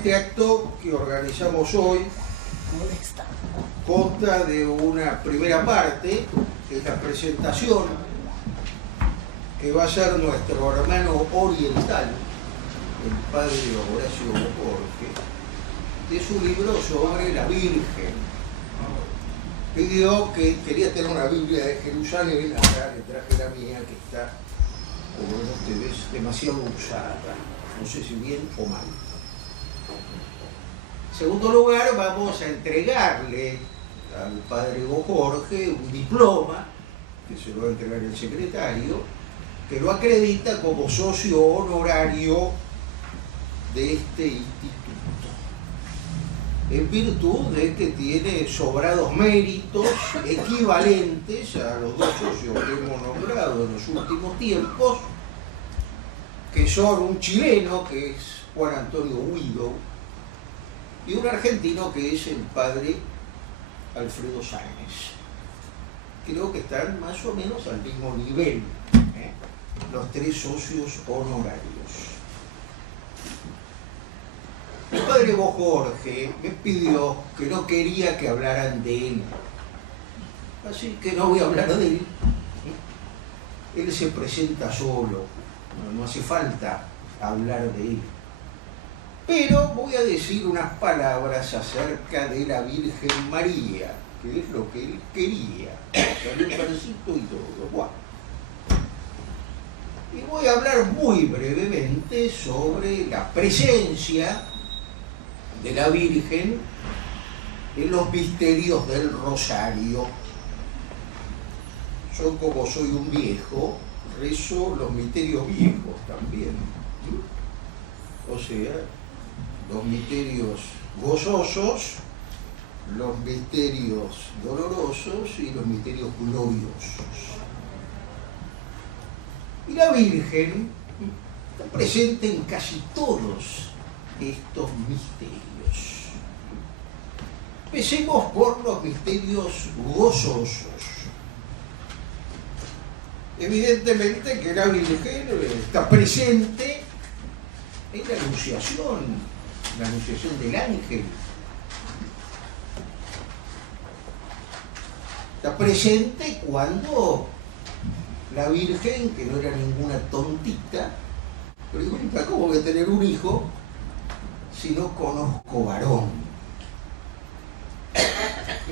este acto que organizamos hoy consta de una primera parte, que es la presentación, que va a ser nuestro hermano oriental, el padre Horacio Borges, de su libro sobre la Virgen. Pidió que quería tener una Biblia de Jerusalén, acá le traje la mía, que está, como ven ustedes, demasiado usada, no sé si bien o mal. En segundo lugar, vamos a entregarle al padre Jorge un diploma, que se lo va a entregar el secretario, que lo acredita como socio honorario de este instituto, en virtud de que tiene sobrados méritos equivalentes a los dos socios que hemos nombrado en los últimos tiempos, que son un chileno, que es Juan Antonio Guido, y un argentino, que es el padre Alfredo Sáenz. Creo que están más o menos al mismo nivel, los tres socios honorarios. El padre Jorge me pidió que no quería que hablaran de él, así que no voy a hablar de él. Él se presenta solo, no hace falta hablar de él. Pero voy a decir unas palabras acerca de la Virgen María, que es lo que él quería, el versito y todo. Bueno. Y voy a hablar muy brevemente sobre la presencia de la Virgen en los misterios del Rosario. Yo, como soy un viejo, rezo los misterios viejos también. O sea, los misterios gozosos, los misterios dolorosos y los misterios gloriosos. Y la Virgen está presente en casi todos estos misterios. Empecemos por los misterios gozosos. Evidentemente que la Virgen está presente en la anunciación del ángel. Está presente cuando la Virgen, que no era ninguna tontita, pregunta: ¿cómo voy a tener un hijo si no conozco varón?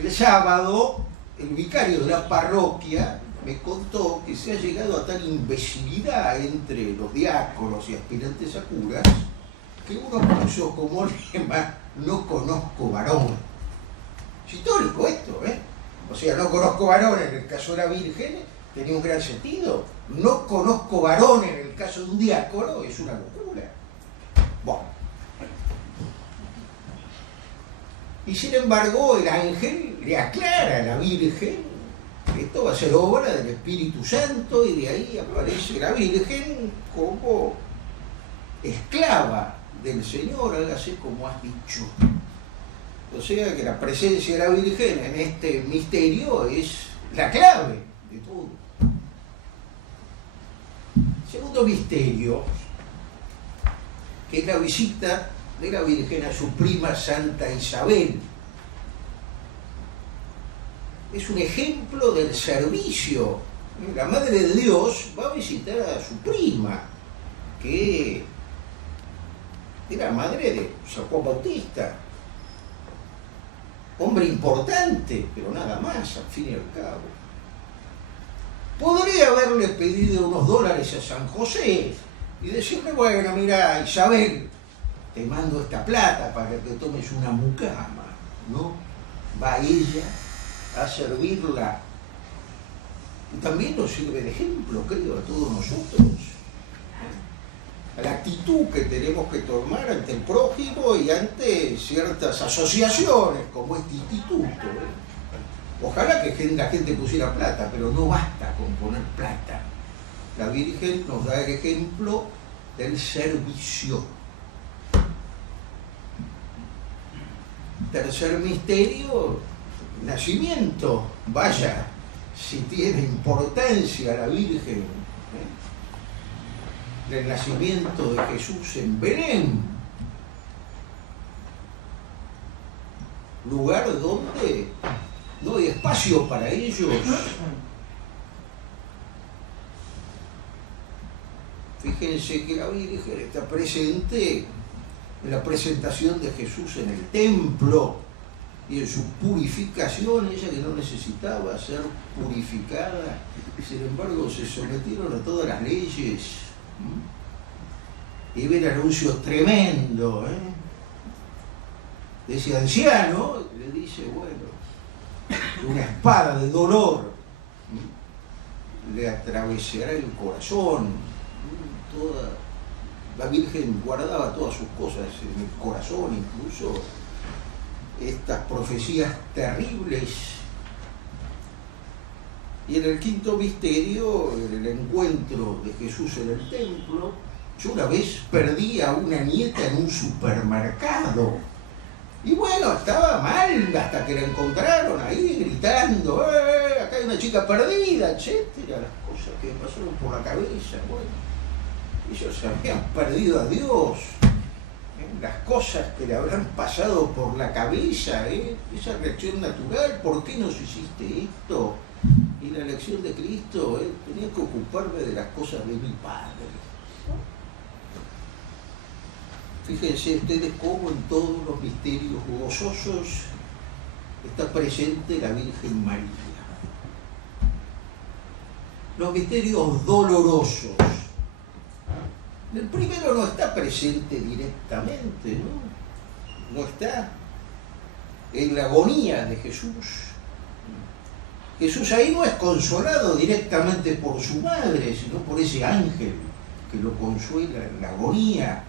El sábado, el vicario de la parroquia me contó que se ha llegado a tal imbecilidad entre los diáconos y aspirantes a curas que uno puso como lema: no conozco varón. Es histórico esto, ¿eh? O sea, no conozco varón en el caso de la Virgen tenía un gran sentido. No conozco varón en el caso de un diácono es una locura. Bueno. Y sin embargo, el ángel le aclara a la Virgen que esto va a ser obra del Espíritu Santo, y de ahí aparece la Virgen como esclava del Señor, hágase como has dicho. O sea que la presencia de la Virgen en este misterio es la clave de todo. Segundo misterio, que es la visita de la Virgen a su prima Santa Isabel. Es un ejemplo del servicio. La Madre de Dios va a visitar a su prima, que era madre de San Juan Bautista. Hombre importante, pero nada más, al fin y al cabo. Podría haberle pedido unos dólares a San José y decirle: bueno, mira, Isabel, te mando esta plata para que tomes una mucama, ¿no? Va ella a servirla. Y también nos sirve de ejemplo, creo, a todos nosotros. A la actitud que tenemos que tomar ante el prójimo y ante ciertas asociaciones como este instituto. Ojalá que la gente pusiera plata, pero no basta con poner plata. La Virgen nos da el ejemplo del servicio. Tercer misterio, nacimiento. Vaya, si tiene importancia la Virgen, del nacimiento de Jesús en Belén. lugar donde no hay espacio para ellos. Fíjense que la Virgen está presente en la presentación de Jesús en el templo y en su purificación, ella que no necesitaba ser purificada, sin embargo se sometieron a todas las leyes. Y ven anuncios tremendos, de ese anciano, le dice, bueno, una espada de dolor le atravesará el corazón. Toda la Virgen guardaba todas sus cosas en el corazón, incluso estas profecías terribles. Y en el quinto misterio, en el encuentro de Jesús en el templo, yo una vez perdí a una nieta en un supermercado. Y bueno, estaba mal hasta que la encontraron ahí gritando, acá hay una chica perdida, etcétera, las cosas que me pasaron por la cabeza. Bueno, ellos habían perdido a Dios, las cosas que le habrán pasado por la cabeza, esa reacción natural, ¿por qué nos hiciste esto? Y la elección de Cristo, tenía que ocuparme de las cosas de mi Padre. Fíjense ustedes cómo en todos los misterios gozosos está presente la Virgen María. Los misterios dolorosos. El primero no está presente directamente, ¿no? No está en la agonía de Jesús. Jesús ahí no es consolado directamente por su madre, sino por ese ángel que lo consuela en la agonía.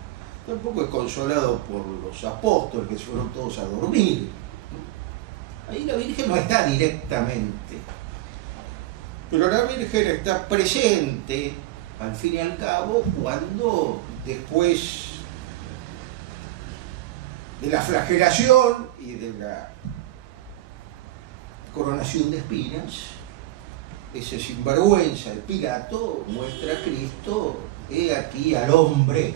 Tampoco es consolado por los apóstoles que se fueron todos a dormir. Ahí la Virgen no está directamente. Pero la Virgen está presente, al fin y al cabo, cuando después de la flagelación y de la coronación de espinas, ese sinvergüenza de Pilato muestra a Cristo, he aquí al hombre.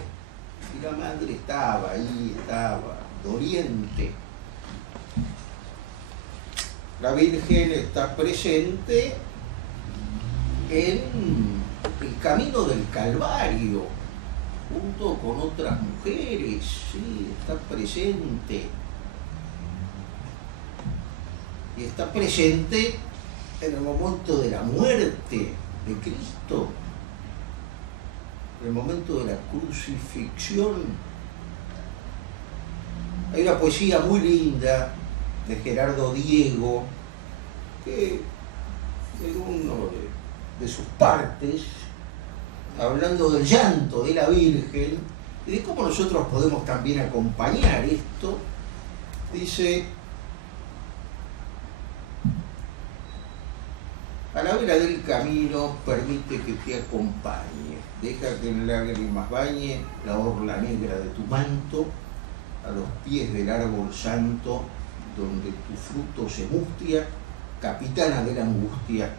Y la madre estaba ahí, estaba doliente. La Virgen está presente en el camino del Calvario, junto con otras mujeres, sí, está presente. Y está presente en el momento de la muerte de Cristo, en el momento de la crucifixión. Hay una poesía muy linda de Gerardo Diego, que en una de sus partes, hablando del llanto de la Virgen y de cómo nosotros podemos también acompañar esto, dice: a la vera del camino permite que te acompañe, deja que en lágrimas bañe la orla negra de tu manto, a los pies del árbol santo, donde tu fruto se mustia, capitana de la angustia,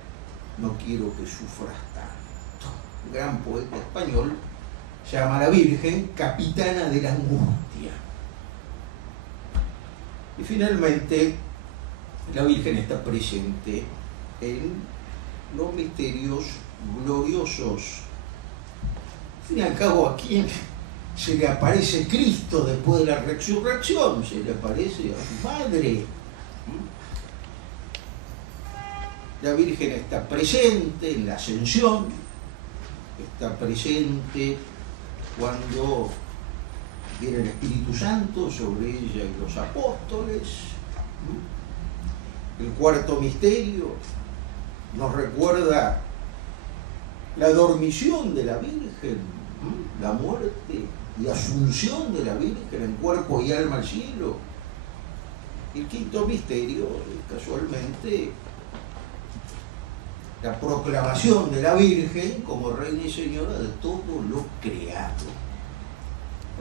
no quiero que sufras tanto. Un gran poeta español se llama la Virgen, capitana de la angustia. Y finalmente, la Virgen está presente en los misterios gloriosos. Al fin y al cabo, ¿a quién se le aparece Cristo después de la resurrección? Se le aparece a su madre. La Virgen está presente en la ascensión, está presente cuando viene el Espíritu Santo sobre ella y los apóstoles. El cuarto misterio nos recuerda la dormición de la Virgen, la muerte y asunción de la Virgen en cuerpo y alma al cielo. El quinto misterio, casualmente, la proclamación de la Virgen como Reina y Señora de todo lo creado.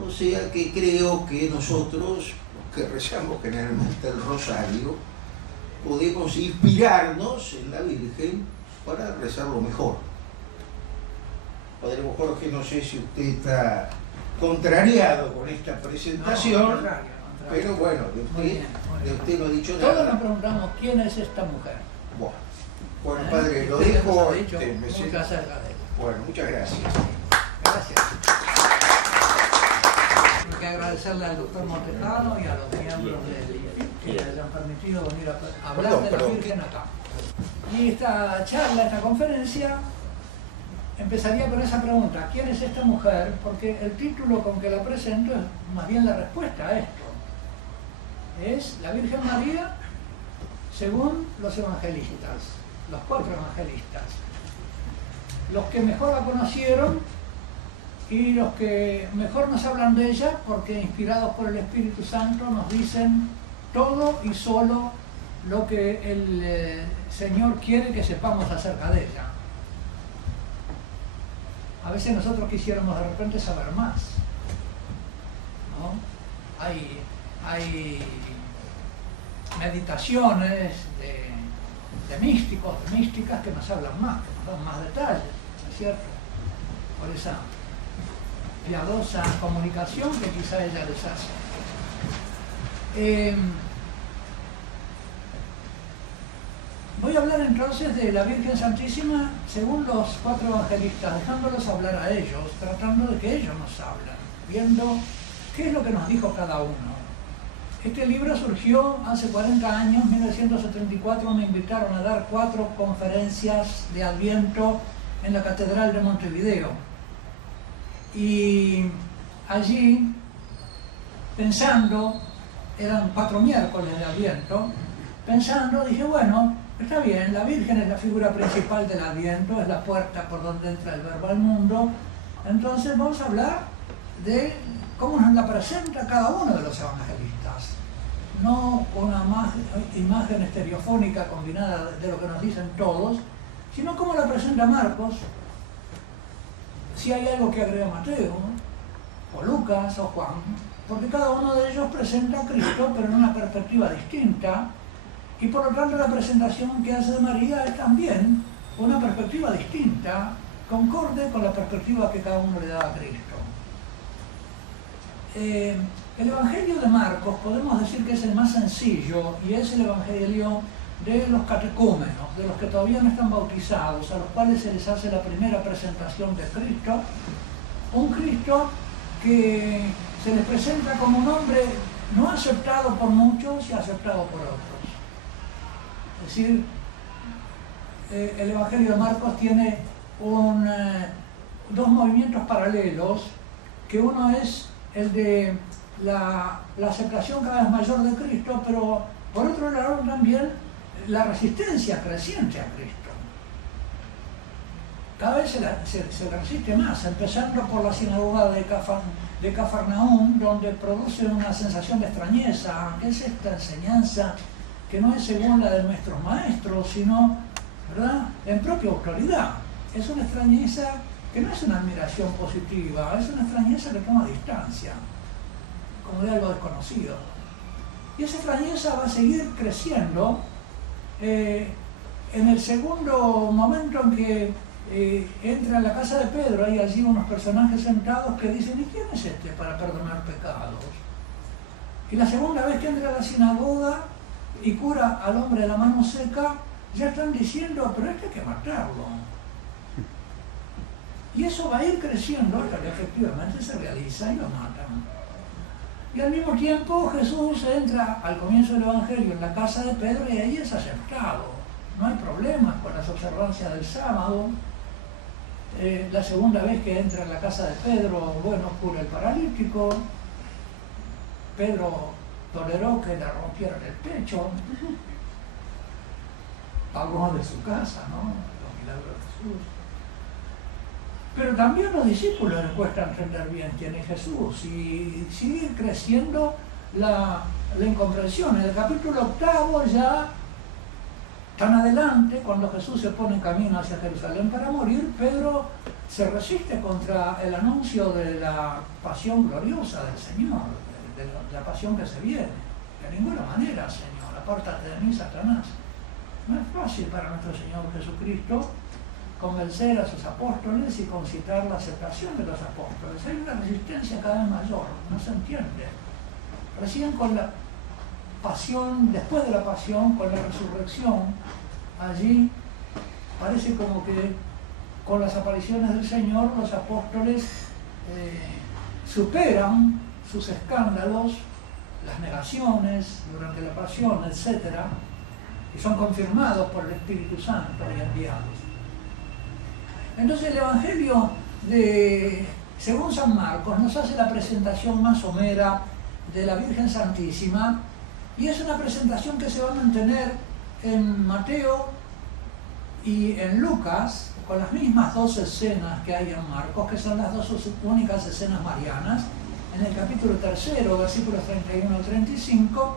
O sea que creo que nosotros, los que rezamos generalmente el rosario, podemos inspirarnos en la Virgen para rezarlo mejor. Padre Jorge, no sé si usted está contrariado con esta presentación, contrario. pero bueno, Muy bien, muy bien. De usted no ha dicho Todos nada. nos preguntamos quién es esta mujer. Bueno, padre, lo Usted nos dejo. ha dicho Me mucho siento- acerca de ella. Bueno, muchas gracias. Gracias. Tengo que agradecerle al doctor Montecano y a los miembros del IFIP que le hayan permitido venir a hablar de la Virgen acá. Y esta charla, esta conferencia, empezaría con esa pregunta: ¿quién es esta mujer? Porque el título con que la presento es más bien la respuesta a esto. Es la Virgen María según los evangelistas, los 4 evangelistas. Los que mejor la conocieron y los que mejor nos hablan de ella, porque inspirados por el Espíritu Santo nos dicen todo y solo lo que el Señor quiere que sepamos acerca de ella. A veces nosotros quisiéramos de repente saber más, ¿no? Hay meditaciones de místicos, de místicas que nos hablan más, que nos dan más detalles, ¿no es cierto? Por esa piadosa comunicación que quizá ella les hace. Voy a hablar entonces de la Virgen Santísima según los 4 evangelistas, dejándolos hablar a ellos, tratando de que ellos nos hablen, viendo qué es lo que nos dijo cada uno. Este libro surgió hace 40 años, 1974, me invitaron a dar 4 conferencias de Adviento en la Catedral de Montevideo. Y allí, pensando, eran 4 miércoles de Adviento, pensando, dije, bueno, está bien, la Virgen es la figura principal del Adviento, es la puerta por donde entra el Verbo al mundo, entonces vamos a hablar de cómo nos la presenta cada uno de los evangelistas. No una imagen estereofónica combinada de lo que nos dicen todos, sino cómo la presenta Marcos, si hay algo que agrega Mateo, o Lucas, o Juan, porque cada uno de ellos presenta a Cristo, pero en una perspectiva distinta, y por lo tanto la presentación que hace de María es también una perspectiva distinta, concorde con la perspectiva que cada uno le da a Cristo. El Evangelio de Marcos podemos decir que es el más sencillo y es el Evangelio de los catecúmenos, de los que todavía no están bautizados, a los cuales se les hace la primera presentación de Cristo, un Cristo que se les presenta como un hombre no aceptado por muchos y aceptado por otros. Es decir, el Evangelio de Marcos tiene 2 movimientos paralelos, que uno es el de la aceptación cada vez mayor de Cristo, pero por otro lado también la resistencia creciente a Cristo. Cada vez se le resiste más, empezando por la sinagoga de Cafarnaúm, donde produce una sensación de extrañeza. ¿Qué es esta enseñanza que no es según la de nuestros maestros, sino, ¿verdad?, en propia autoridad? Es una extrañeza que no es una admiración positiva, es una extrañeza que toma distancia, como de algo desconocido. Y esa extrañeza va a seguir creciendo en el segundo momento en que entra en la casa de Pedro. Hay allí unos personajes sentados que dicen: ¿y quién es este para perdonar pecados? Y la segunda vez que entra a la sinagoga y cura al hombre de la mano seca, ya están diciendo: pero este hay que matarlo. Y eso va a ir creciendo hasta que efectivamente se realiza y lo matan. Y al mismo tiempo Jesús entra al comienzo del Evangelio en la casa de Pedro y ahí es aceptado. No hay problemas con las observancias del sábado. La segunda vez que entra en la casa de Pedro, bueno, cura el paralítico. Pedro toleró que le rompieran el pecho. Pagó de su casa, ¿no?, los milagros de Jesús. Pero también los discípulos les cuesta entender bien quién es Jesús y sigue creciendo la incomprensión. En el capítulo 8 ya, tan adelante, cuando Jesús se pone en camino hacia Jerusalén para morir, Pedro se resiste contra el anuncio de la pasión gloriosa del Señor, de la pasión que se viene. De ninguna manera, Señor, apártate de mí, Satanás. No es fácil para nuestro Señor Jesucristo convencer a sus apóstoles y concitar la aceptación de los apóstoles. Hay una resistencia cada vez mayor, no se entiende. Recién con la pasión, después de la pasión, con la resurrección, allí parece como que con las apariciones del Señor los apóstoles superan sus escándalos, las negaciones durante la pasión, etc., y son confirmados por el Espíritu Santo y enviados. Entonces el Evangelio según San Marcos nos hace la presentación más somera de la Virgen Santísima, y es una presentación que se va a mantener en Mateo y en Lucas, con las mismas dos escenas que hay en Marcos, que son las dos únicas escenas marianas. En el capítulo 3, versículos 31 al 35,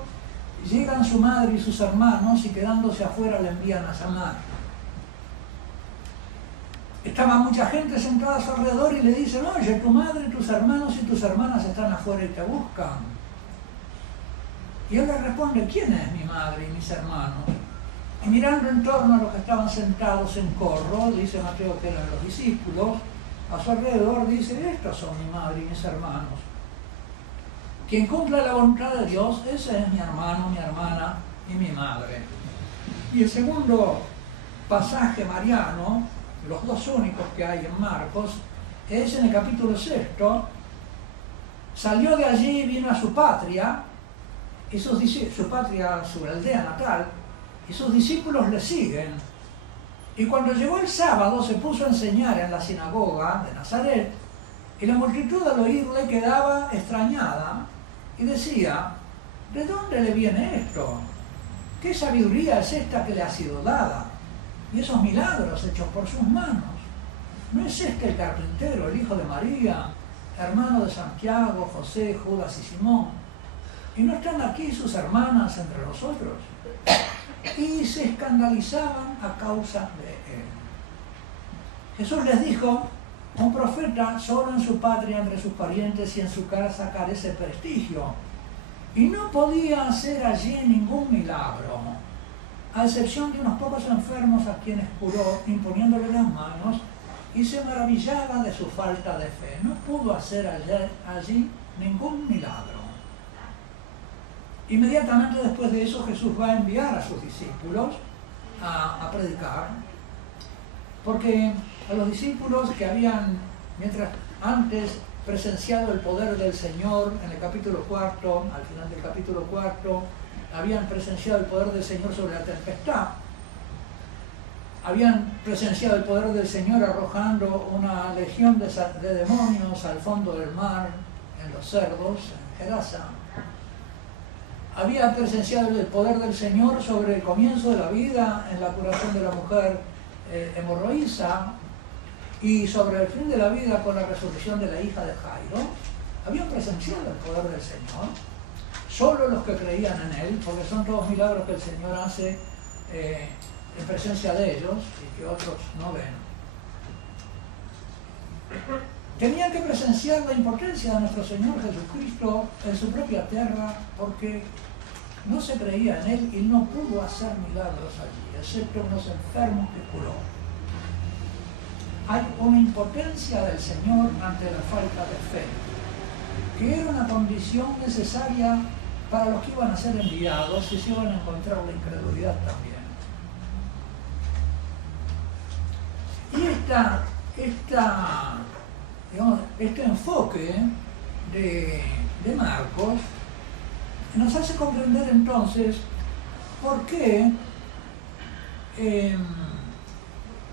llegan su madre y sus hermanos y quedándose afuera le envían a llamar. Estaba mucha gente sentada a su alrededor y le dicen: oye, tu madre, tus hermanos y tus hermanas están afuera y te buscan. Y él le responde: ¿quién es mi madre y mis hermanos? Y mirando en torno a los que estaban sentados en corro, dice Mateo que eran los discípulos, a su alrededor dice: estos son mi madre y mis hermanos. Quien cumpla la voluntad de Dios, ese es mi hermano, mi hermana y mi madre. Y el segundo pasaje mariano, los dos únicos que hay en Marcos, es en el capítulo 6. Salió de allí y vino a su patria, y su patria, su aldea natal, y sus discípulos le siguen. Y cuando llegó el sábado se puso a enseñar en la sinagoga de Nazaret, y la multitud al oírle quedaba extrañada y decía: ¿de dónde le viene esto? ¿Qué sabiduría es esta que le ha sido dada? Y esos milagros hechos por sus manos. ¿No es este el carpintero, el hijo de María, hermano de Santiago, José, Judas y Simón? ¿Y no están aquí sus hermanas entre nosotros? Y se escandalizaban a causa de él. Jesús les dijo: un profeta solo en su patria, entre sus parientes y en su casa carece prestigio. Y no podía hacer allí ningún milagro, a excepción de unos pocos enfermos a quienes curó imponiéndole las manos, y se maravillaba de su falta de fe. No pudo hacer allí ningún milagro. Inmediatamente después de eso Jesús va a enviar a sus discípulos a predicar, porque a los discípulos que habían, mientras antes, presenciado el poder del Señor en el capítulo 4, al final del capítulo 4, habían presenciado el poder del Señor sobre la tempestad, habían presenciado el poder del Señor arrojando una legión de demonios al fondo del mar, en los cerdos, en Gerasa. Había presenciado el poder del Señor sobre el comienzo de la vida en la curación de la mujer hemorroísa, y sobre el fin de la vida con la resurrección de la hija de Jairo. Habían presenciado el poder del Señor, solo los que creían en Él, porque son todos milagros que el Señor hace en presencia de ellos y que otros no ven. Tenían que presenciar la impotencia de nuestro Señor Jesucristo en su propia tierra, porque no se creía en Él y no pudo hacer milagros allí, excepto unos enfermos que curó. Hay una impotencia del Señor ante la falta de fe, que era una condición necesaria para los que iban a ser enviados y se iban a encontrar la incredulidad también. Y este enfoque de Marcos nos hace comprender entonces por qué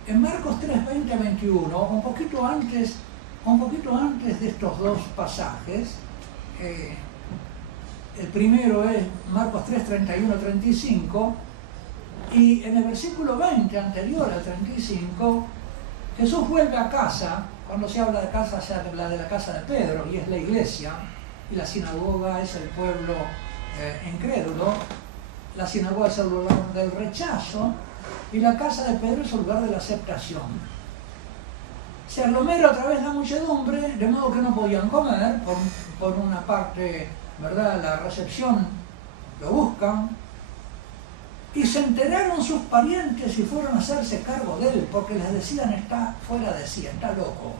en Marcos 3, 20 a 21, un poquito antes de estos dos pasajes, el primero es Marcos 3, 31 a 35, y en el versículo 20 anterior al 35, Jesús vuelve a casa. Cuando se habla de casa, se habla de la casa de Pedro, y es la iglesia, y la sinagoga es el pueblo incrédulo. La sinagoga es el lugar del rechazo, y la casa de Pedro es el lugar de la aceptación. Se aglomera otra vez la muchedumbre, de modo que no podían comer, por una parte, ¿verdad?, la recepción lo buscan, y se enteraron sus parientes y fueron a hacerse cargo de él, porque les decían: está fuera de sí, está loco.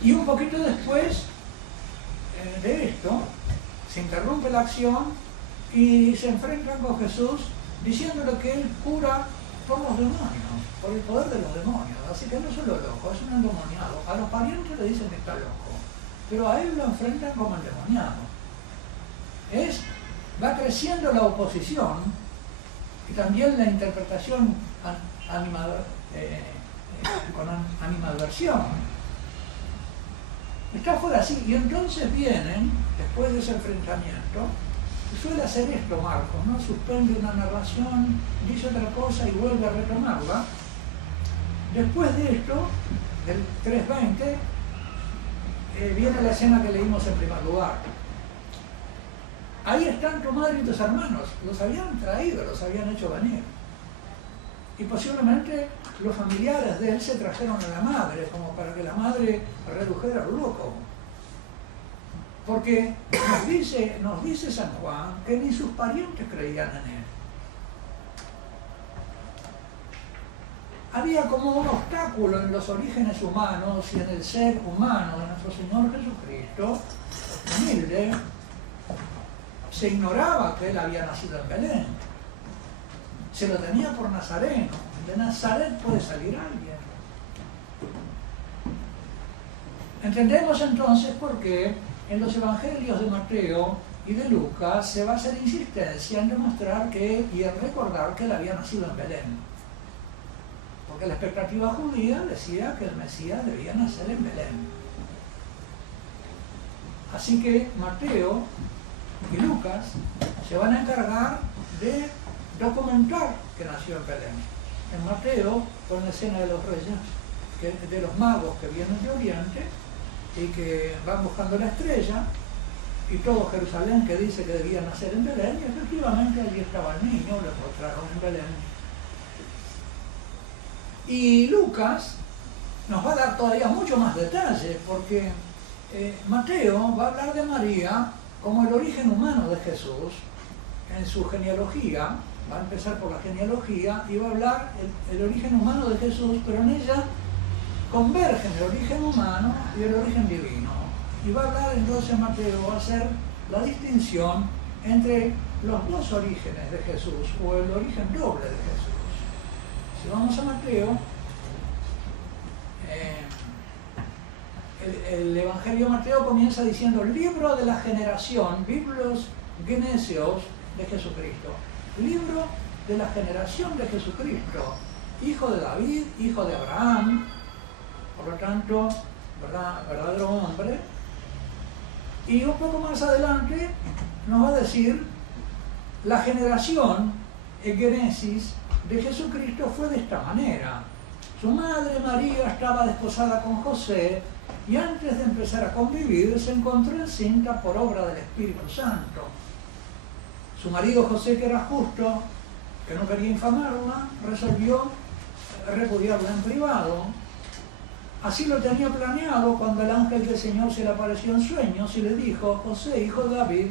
Y un poquito después, de esto, se interrumpe la acción y se enfrentan con Jesús diciéndole que él cura por los demonios, por el poder de los demonios. Así que no es solo loco, es un endemoniado. A los parientes le dicen que está loco, pero a él lo enfrentan como endemoniado. Va creciendo la oposición y también la interpretación con animadversión. Está fuera así, y entonces vienen, después de ese enfrentamiento, y suele hacer esto Marcos, ¿no? Suspende una narración, dice otra cosa y vuelve a retomarla. Después de esto, del 3:20, viene la escena que leímos en primer lugar. Ahí están tu madre y tus hermanos, los habían traído, los habían hecho venir. Y posiblemente los familiares de él se trajeron a la madre, como para que la madre redujera al loco. Porque nos dice San Juan que ni sus parientes creían en él. Había como un obstáculo en los orígenes humanos y en el ser humano de nuestro Señor Jesucristo, humilde. Se ignoraba que él había nacido en Belén. Se lo tenía por nazareno. De Nazaret puede salir alguien. Entendemos entonces por qué en los evangelios de Mateo y de Lucas se va a hacer insistencia en demostrar y en recordar que él había nacido en Belén. Porque la expectativa judía decía que el Mesías debía nacer en Belén. Así que Mateo y Lucas se van a encargar de documentar que nació en Belén. En Mateo, con la escena de los reyes, de los magos que vienen de Oriente y que van buscando la estrella, y todo Jerusalén que dice que debía nacer en Belén, y efectivamente allí estaba el niño, lo encontraron en Belén. Y Lucas nos va a dar todavía mucho más detalle, porque Mateo va a hablar de María como el origen humano de Jesús en su genealogía. Va a empezar por la genealogía y va a hablar el origen humano de Jesús, pero en ella convergen el origen humano y el origen divino. Y va a hablar entonces Mateo, va a hacer la distinción entre los dos orígenes de Jesús, o el origen doble de Jesús. Si vamos a Mateo, el Evangelio de Mateo comienza diciendo libro de la generación, Biblos Genesios de Jesucristo. Libro de la generación de Jesucristo, hijo de David, hijo de Abraham, por lo tanto, verdadero hombre. Y un poco más adelante nos va a decir la generación, el Génesis de Jesucristo fue de esta manera. Su madre María estaba desposada con José y antes de empezar a convivir se encontró encinta por obra del Espíritu Santo. Su marido José, que era justo, que no quería infamarla, resolvió repudiarla en privado. Así lo tenía planeado cuando el ángel del Señor se le apareció en sueños y le dijo: José, hijo de David,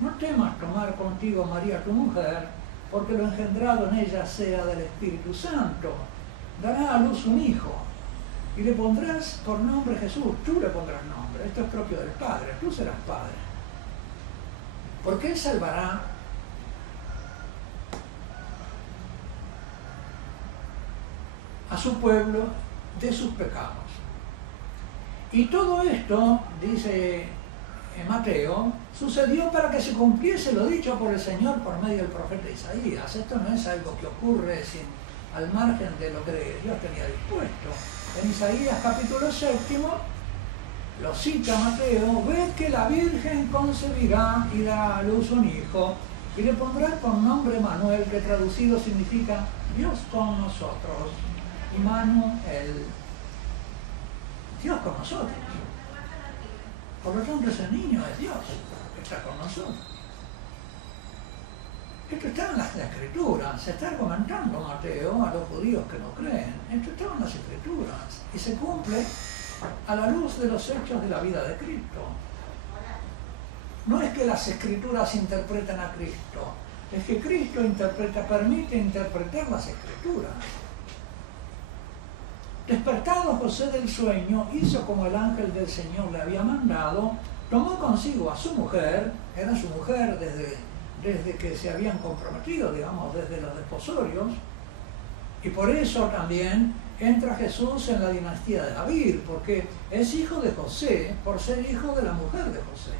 no temas tomar contigo a María tu mujer, porque lo engendrado en ella sea del Espíritu Santo. Dará a luz un hijo y le pondrás por nombre Jesús. Tú le pondrás nombre, esto es propio del Padre, tú serás padre. Porque él salvará a su pueblo de sus pecados. Y todo esto, dice Mateo, sucedió para que se cumpliese lo dicho por el Señor por medio del profeta Isaías. Esto no es algo que ocurre al margen de lo que Dios tenía dispuesto. En Isaías capítulo 7, lo cita Mateo: ved que la Virgen concebirá y dará a luz un hijo, y le pondrá por nombre Manuel, que traducido significa Dios con nosotros. Immanuel, Dios con nosotros. Por lo tanto, ese niño es Dios, que está con nosotros. Esto está en las Escrituras, se está argumentando Mateo a los judíos que no creen. Esto está en las Escrituras y se cumple a la luz de los hechos de la vida de Cristo. No es que las Escrituras interpreten a Cristo, es que Cristo permite interpretar las Escrituras. Despertado José del sueño, hizo como el ángel del Señor le había mandado, tomó consigo a su mujer, era su mujer desde que se habían comprometido, digamos, desde los desposorios, y por eso también entra Jesús en la dinastía de David, porque es hijo de José por ser hijo de la mujer de José.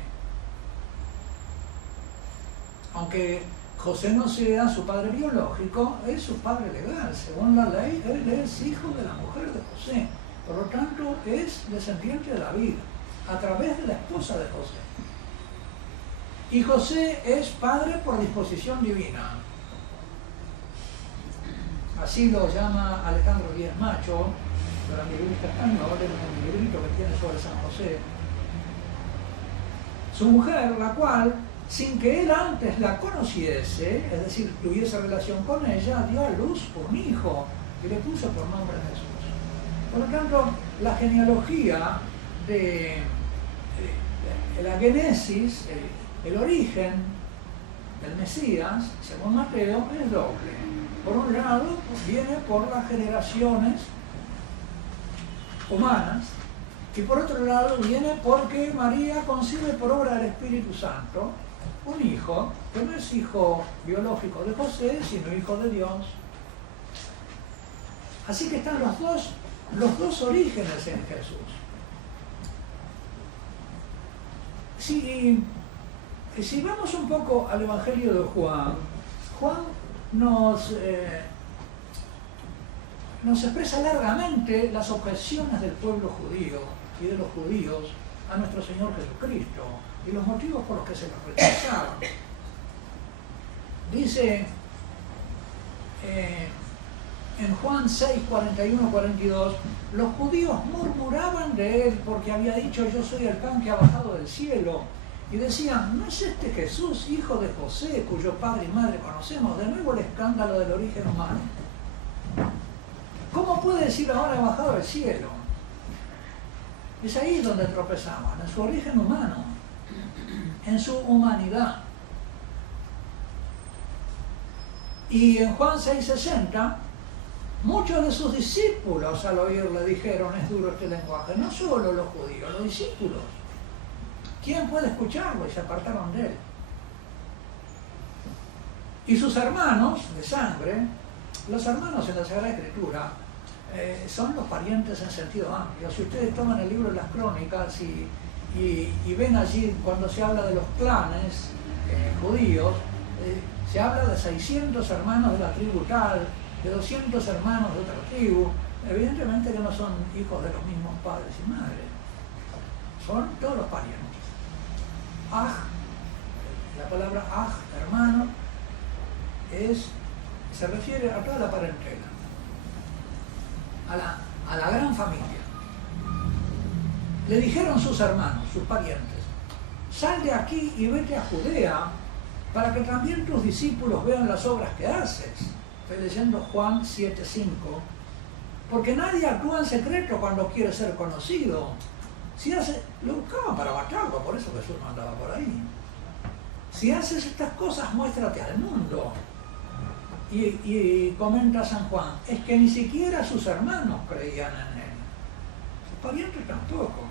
Aunque José no sea su padre biológico, es su padre legal. Según la ley, él es hijo de la mujer de José. Por lo tanto, es descendiente de David, a través de la esposa de José. Y José es padre por disposición divina. Así lo llama Alejandro Díaz Macho, gran librista español, en un librito que tiene sobre San José. Su mujer, la cual, sin que él antes la conociese, es decir, tuviese relación con ella, dio a luz un hijo y le puso por nombre Jesús. Por lo tanto, la genealogía de la génesis, el origen del Mesías, según Mateo, es doble. Por un lado, viene por las generaciones humanas, y por otro lado viene porque María concibe por obra del Espíritu Santo un hijo que no es hijo biológico de José, sino hijo de Dios. Así que están los dos orígenes en Jesús. Si vamos un poco al Evangelio de Juan, Juan nos expresa largamente las objeciones del pueblo judío y de los judíos a nuestro Señor Jesucristo y los motivos por los que se los rechazaron. Dice en Juan 6, 41, 42, los judíos murmuraban de él porque había dicho: yo soy el pan que ha bajado del cielo. Y decían: ¿no es este Jesús, hijo de José, cuyo padre y madre conocemos? De nuevo el escándalo del origen humano. ¿Cómo puede decir ahora ha bajado del cielo? Es ahí donde tropezaban, en su origen humano, en su humanidad. Y en Juan 6:60, muchos de sus discípulos al oírle dijeron: es duro este lenguaje. No solo los judíos, los discípulos. ¿Quién puede escucharlo? Y se apartaron de él. Y sus hermanos de sangre, los hermanos en la Sagrada Escritura, son los parientes en sentido amplio. Si ustedes toman el libro de las Crónicas y ven allí cuando se habla de los clanes judíos, se habla de 600 hermanos de la tribu tal, de 200 hermanos de otra tribu. Evidentemente que no son hijos de los mismos padres y madres, son todos los parientes. Aj, la palabra aj, hermano, se refiere a toda la parentela, a la gran familia. Le dijeron sus hermanos, sus parientes: sal de aquí y vete a Judea para que también tus discípulos vean las obras que haces. Estoy leyendo Juan 7:5, porque nadie actúa en secreto cuando quiere ser conocido. Lo buscaban para matarlo, por eso Jesús no andaba por ahí. Si haces estas cosas, muéstrate al mundo. Y comenta San Juan, es que ni siquiera sus hermanos creían en él. Sus parientes tampoco.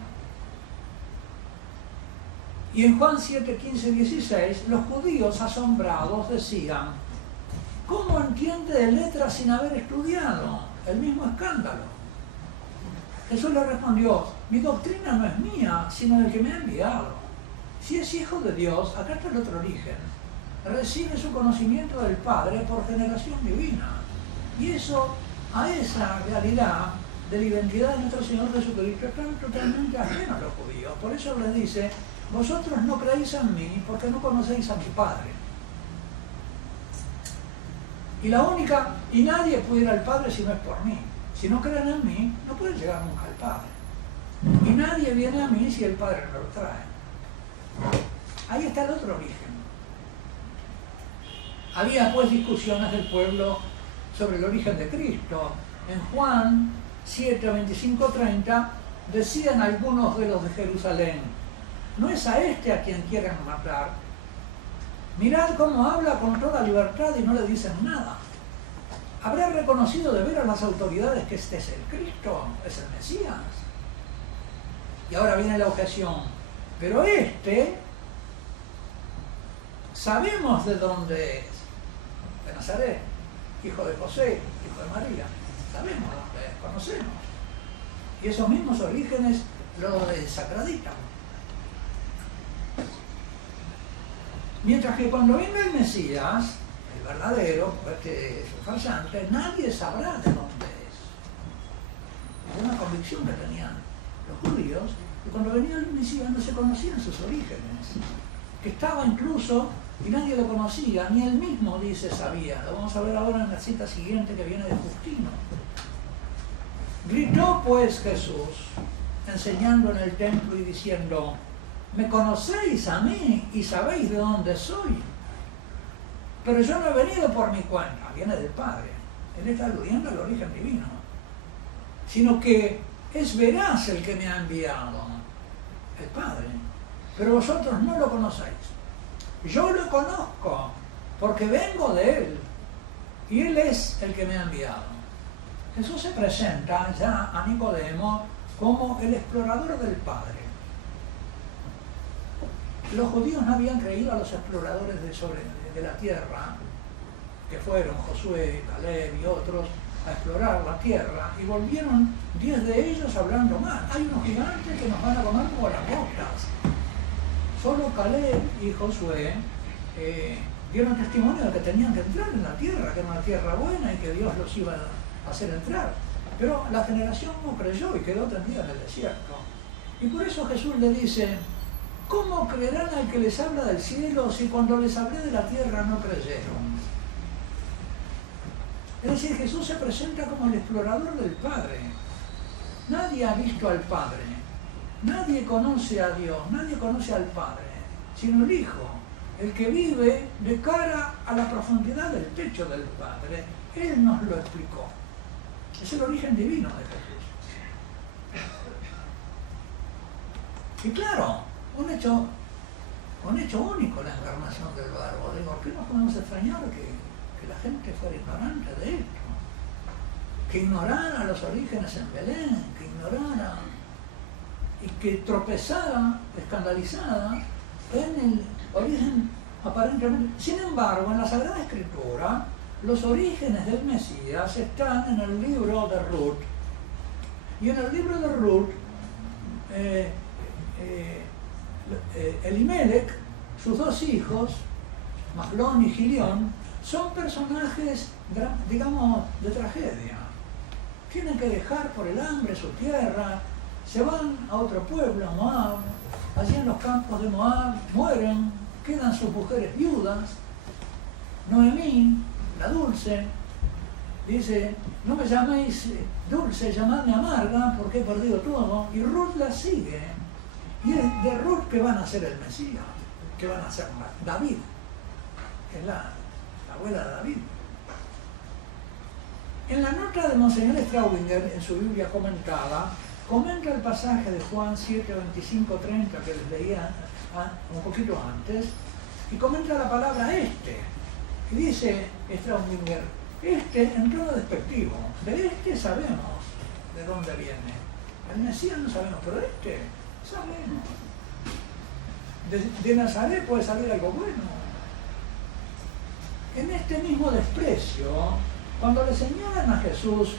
Y en Juan 7, 15, 16, los judíos asombrados decían: ¿cómo entiende de letras sin haber estudiado? El mismo escándalo. Jesús le respondió: mi doctrina no es mía, sino del que me ha enviado. Si es hijo de Dios, acá está el otro origen. Recibe su conocimiento del Padre por generación divina. Y eso, a esa realidad de la identidad de nuestro Señor Jesucristo, están totalmente ajenos a los judíos. Por eso les dice: vosotros no creéis en mí porque no conocéis a mi Padre. Y nadie puede ir al Padre si no es por mí. Si no creen en mí, no pueden llegar nunca al Padre. Y nadie viene a mí si el Padre no lo trae. Ahí está el otro origen. Había pues discusiones del pueblo sobre el origen de Cristo. En Juan 7, 25, 30, decían algunos de los de Jerusalén: ¿no es a este a quien quieren matar? Mirad cómo habla con toda libertad y no le dicen nada. ¿Habrá reconocido de veras las autoridades que este es el Cristo, es el Mesías? Y ahora viene la objeción: Pero sabemos de dónde es. De Nazaret, hijo de José, hijo de María. Sabemos dónde es, conocemos. Y esos mismos orígenes lo desacreditan. Mientras que cuando venga el Mesías, el verdadero, este es el farsante, nadie sabrá de dónde es. Es una convicción que tenían los judíos, que cuando venía el Mesías no se conocían sus orígenes, que estaba incluso y nadie lo conocía, ni él mismo dice sabía. Lo vamos a ver ahora en la cita siguiente que viene de Justino. Gritó pues Jesús, enseñando en el templo y diciendo: me conocéis a mí y sabéis de dónde soy, pero yo no he venido por mi cuenta, viene del Padre. Él está aludiendo al origen divino, sino que es veraz el que me ha enviado, el Padre, pero vosotros no lo conocéis. Yo lo conozco porque vengo de Él y Él es el que me ha enviado. Jesús se presenta ya a Nicodemo como el explorador del Padre. Los judíos no habían creído a los exploradores de la tierra, que fueron Josué, Caleb y otros, a explorar la tierra, y volvieron 10 de ellos hablando mal. Hay unos gigantes que nos van a comer como langostas. Solo Caleb y Josué dieron testimonio de que tenían que entrar en la tierra, que era una tierra buena y que Dios los iba a hacer entrar. Pero la generación no creyó y quedó tendida en el desierto. Y por eso Jesús le dice: ¿cómo creerán al que les habla del cielo si cuando les hablé de la tierra no creyeron? Es decir, Jesús se presenta como el explorador del Padre. Nadie ha visto al Padre, nadie conoce a Dios, nadie conoce al Padre, sino el Hijo, el que vive de cara a la profundidad del pecho del Padre. Él nos lo explicó. Es el origen divino de Jesús. Y claro, un hecho único, la encarnación del Verbo. Digo, ¿qué nos podemos extrañar que la gente fuera ignorante de esto? Que ignorara los orígenes en Belén, que ignorara y que tropezara, escandalizada, en el origen aparentemente. Sin embargo, en la Sagrada Escritura, los orígenes del Mesías están en el libro de Ruth. Y en el libro de Ruth, Elimelech, sus dos hijos, Mahlón y Gilión, son personajes, digamos, de tragedia. Tienen que dejar por el hambre su tierra, se van a otro pueblo, a Moab. Allí en los campos de Moab mueren, quedan sus mujeres viudas. Noemí, la dulce, dice: no me llaméis dulce, llamadme amarga, porque he perdido todo. Y Ruth la sigue. Y es de Ruth que van a ser el Mesías, que van a ser David, que es la abuela de David. En la nota de Monseñor Straubinger, en su Biblia comentada, comenta el pasaje de Juan 7, 25, 30, que les leía un poquito antes, y comenta la palabra este. Y dice Straubinger, este en tono despectivo, de este sabemos de dónde viene. El Mesías no sabemos, pero este sabemos. De Nazaret puede salir algo bueno. En este mismo desprecio, cuando le señalan a Jesús,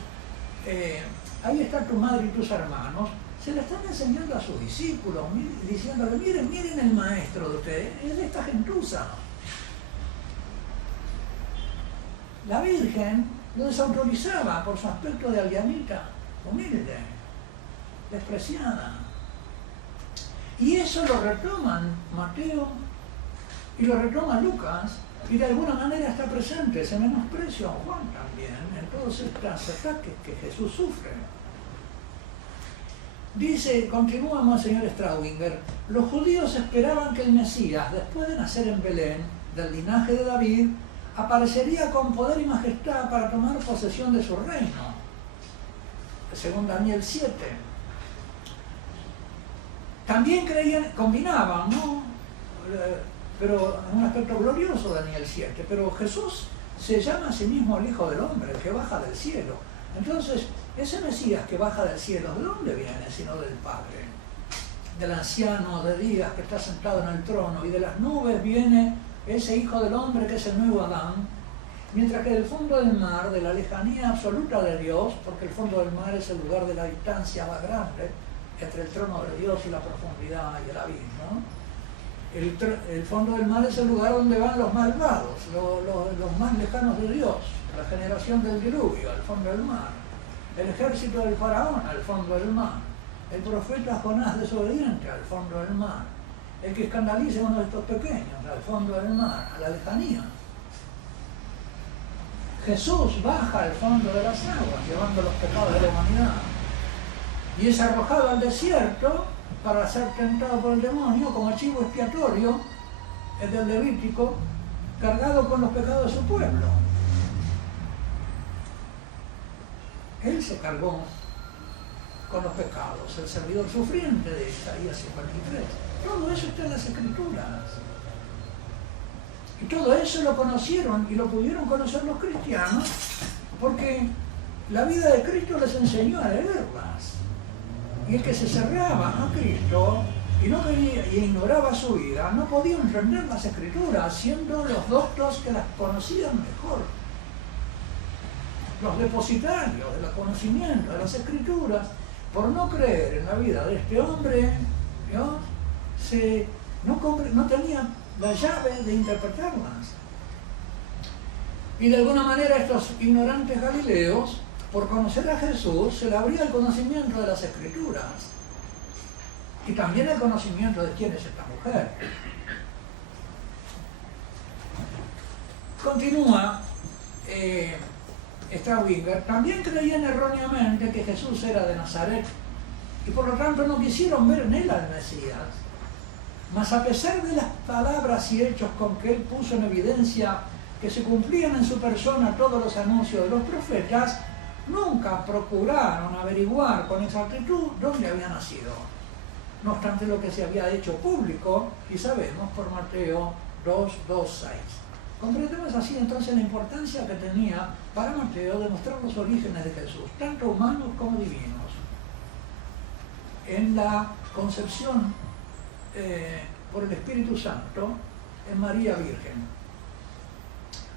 ahí está tu madre y tus hermanos, se le están enseñando a sus discípulos, diciéndole: miren el maestro de ustedes, es de esta gentuza. La Virgen lo desautorizaba por su aspecto de aldeanita, humilde, despreciada. Y eso lo retoman Mateo y lo retoma Lucas, y de alguna manera está presente ese menosprecio a Juan también en todos estos ataques que Jesús sufre. Dice, continúa Monseñor Straubinger: los judíos esperaban que el Mesías, después de nacer en Belén, del linaje de David, aparecería con poder y majestad para tomar posesión de su reino, según Daniel 7. También creían, combinaban, ¿no? Pero en un aspecto glorioso Daniel 7, pero Jesús se llama a sí mismo el Hijo del Hombre, el que baja del cielo. Entonces, ese Mesías que baja del cielo, ¿de dónde viene? Sino del Padre. del anciano de días que está sentado en el trono, y de las nubes viene ese Hijo del Hombre que es el nuevo Adán, mientras que del fondo del mar, de la lejanía absoluta de Dios, porque el fondo del mar es el lugar de la distancia más grande entre el trono de Dios y la profundidad y el abismo, el fondo del mar es el lugar donde van los malvados, los más lejanos de Dios, la generación del diluvio, al fondo del mar, el ejército del faraón, al fondo del mar, el profeta Jonás desobediente, al fondo del mar, el que escandaliza a uno de estos pequeños, al fondo del mar, a la lejanía. Jesús baja al fondo de las aguas, llevando los pecados de la humanidad, y es arrojado al desierto para ser tentado por el demonio como chivo expiatorio, el del Levítico, cargado con los pecados de su pueblo. Él se cargó con los pecados, el servidor sufriente de Isaías 53. Todo eso está en las Escrituras. Y todo eso lo conocieron y lo pudieron conocer los cristianos porque la vida de Cristo les enseñó a leerlas. Y el que se cerraba a Cristo y no quería y ignoraba su vida, no podía entender las Escrituras, siendo los doctos que las conocían mejor. Los depositarios del conocimiento de las Escrituras, por no creer en la vida de este hombre, Dios, no tenía la llave de interpretarlas. Y de alguna manera estos ignorantes galileos, por conocer a Jesús, se le abría el conocimiento de las Escrituras y también el conocimiento de quién es esta mujer. Continúa Straubinger, también creían erróneamente que Jesús era de Nazaret y por lo tanto no quisieron ver en él al Mesías. Mas a pesar de las palabras y hechos con que él puso en evidencia que se cumplían en su persona todos los anuncios de los profetas, nunca procuraron averiguar con exactitud dónde había nacido. No obstante lo que se había hecho público, y sabemos por Mateo 2:2-6. Comprendemos así entonces la importancia que tenía para Mateo demostrar los orígenes de Jesús, tanto humanos como divinos, en la concepción por el Espíritu Santo en María Virgen.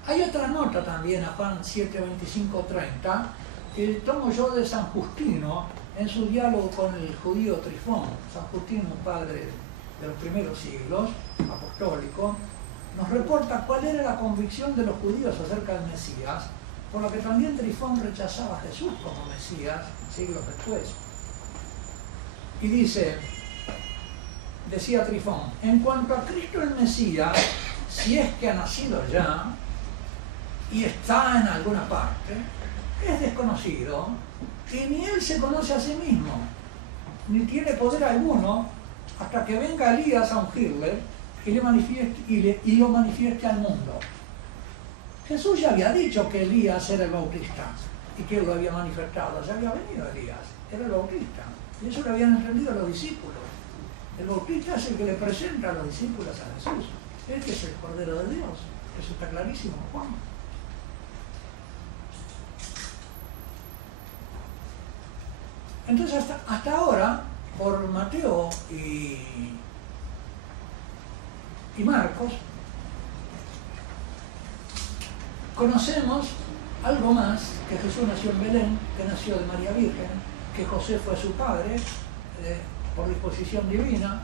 Hay otra nota también a Juan 7:25-30 que tomo yo de San Justino en su diálogo con el judío Trifón. San Justino, un padre de los primeros siglos, apostólico, nos reporta cuál era la convicción de los judíos acerca del Mesías, por lo que también Trifón rechazaba a Jesús como Mesías siglos después. Y decía Trifón, en cuanto a Cristo el Mesías, si es que ha nacido ya y está en alguna parte, es desconocido y ni él se conoce a sí mismo, ni tiene poder alguno hasta que venga Elías a ungirle y lo manifieste al mundo. Jesús ya había dicho que Elías era el Bautista y que él lo había manifestado, ya había venido Elías, era el Bautista, y eso lo habían entendido los discípulos. El Bautista es el que le presenta a los discípulos a Jesús. Este es el Cordero de Dios. Eso está clarísimo en Juan. Entonces hasta ahora, por Mateo y Marcos, conocemos algo más, que Jesús nació en Belén, que nació de María Virgen, que José fue su padre, por disposición divina,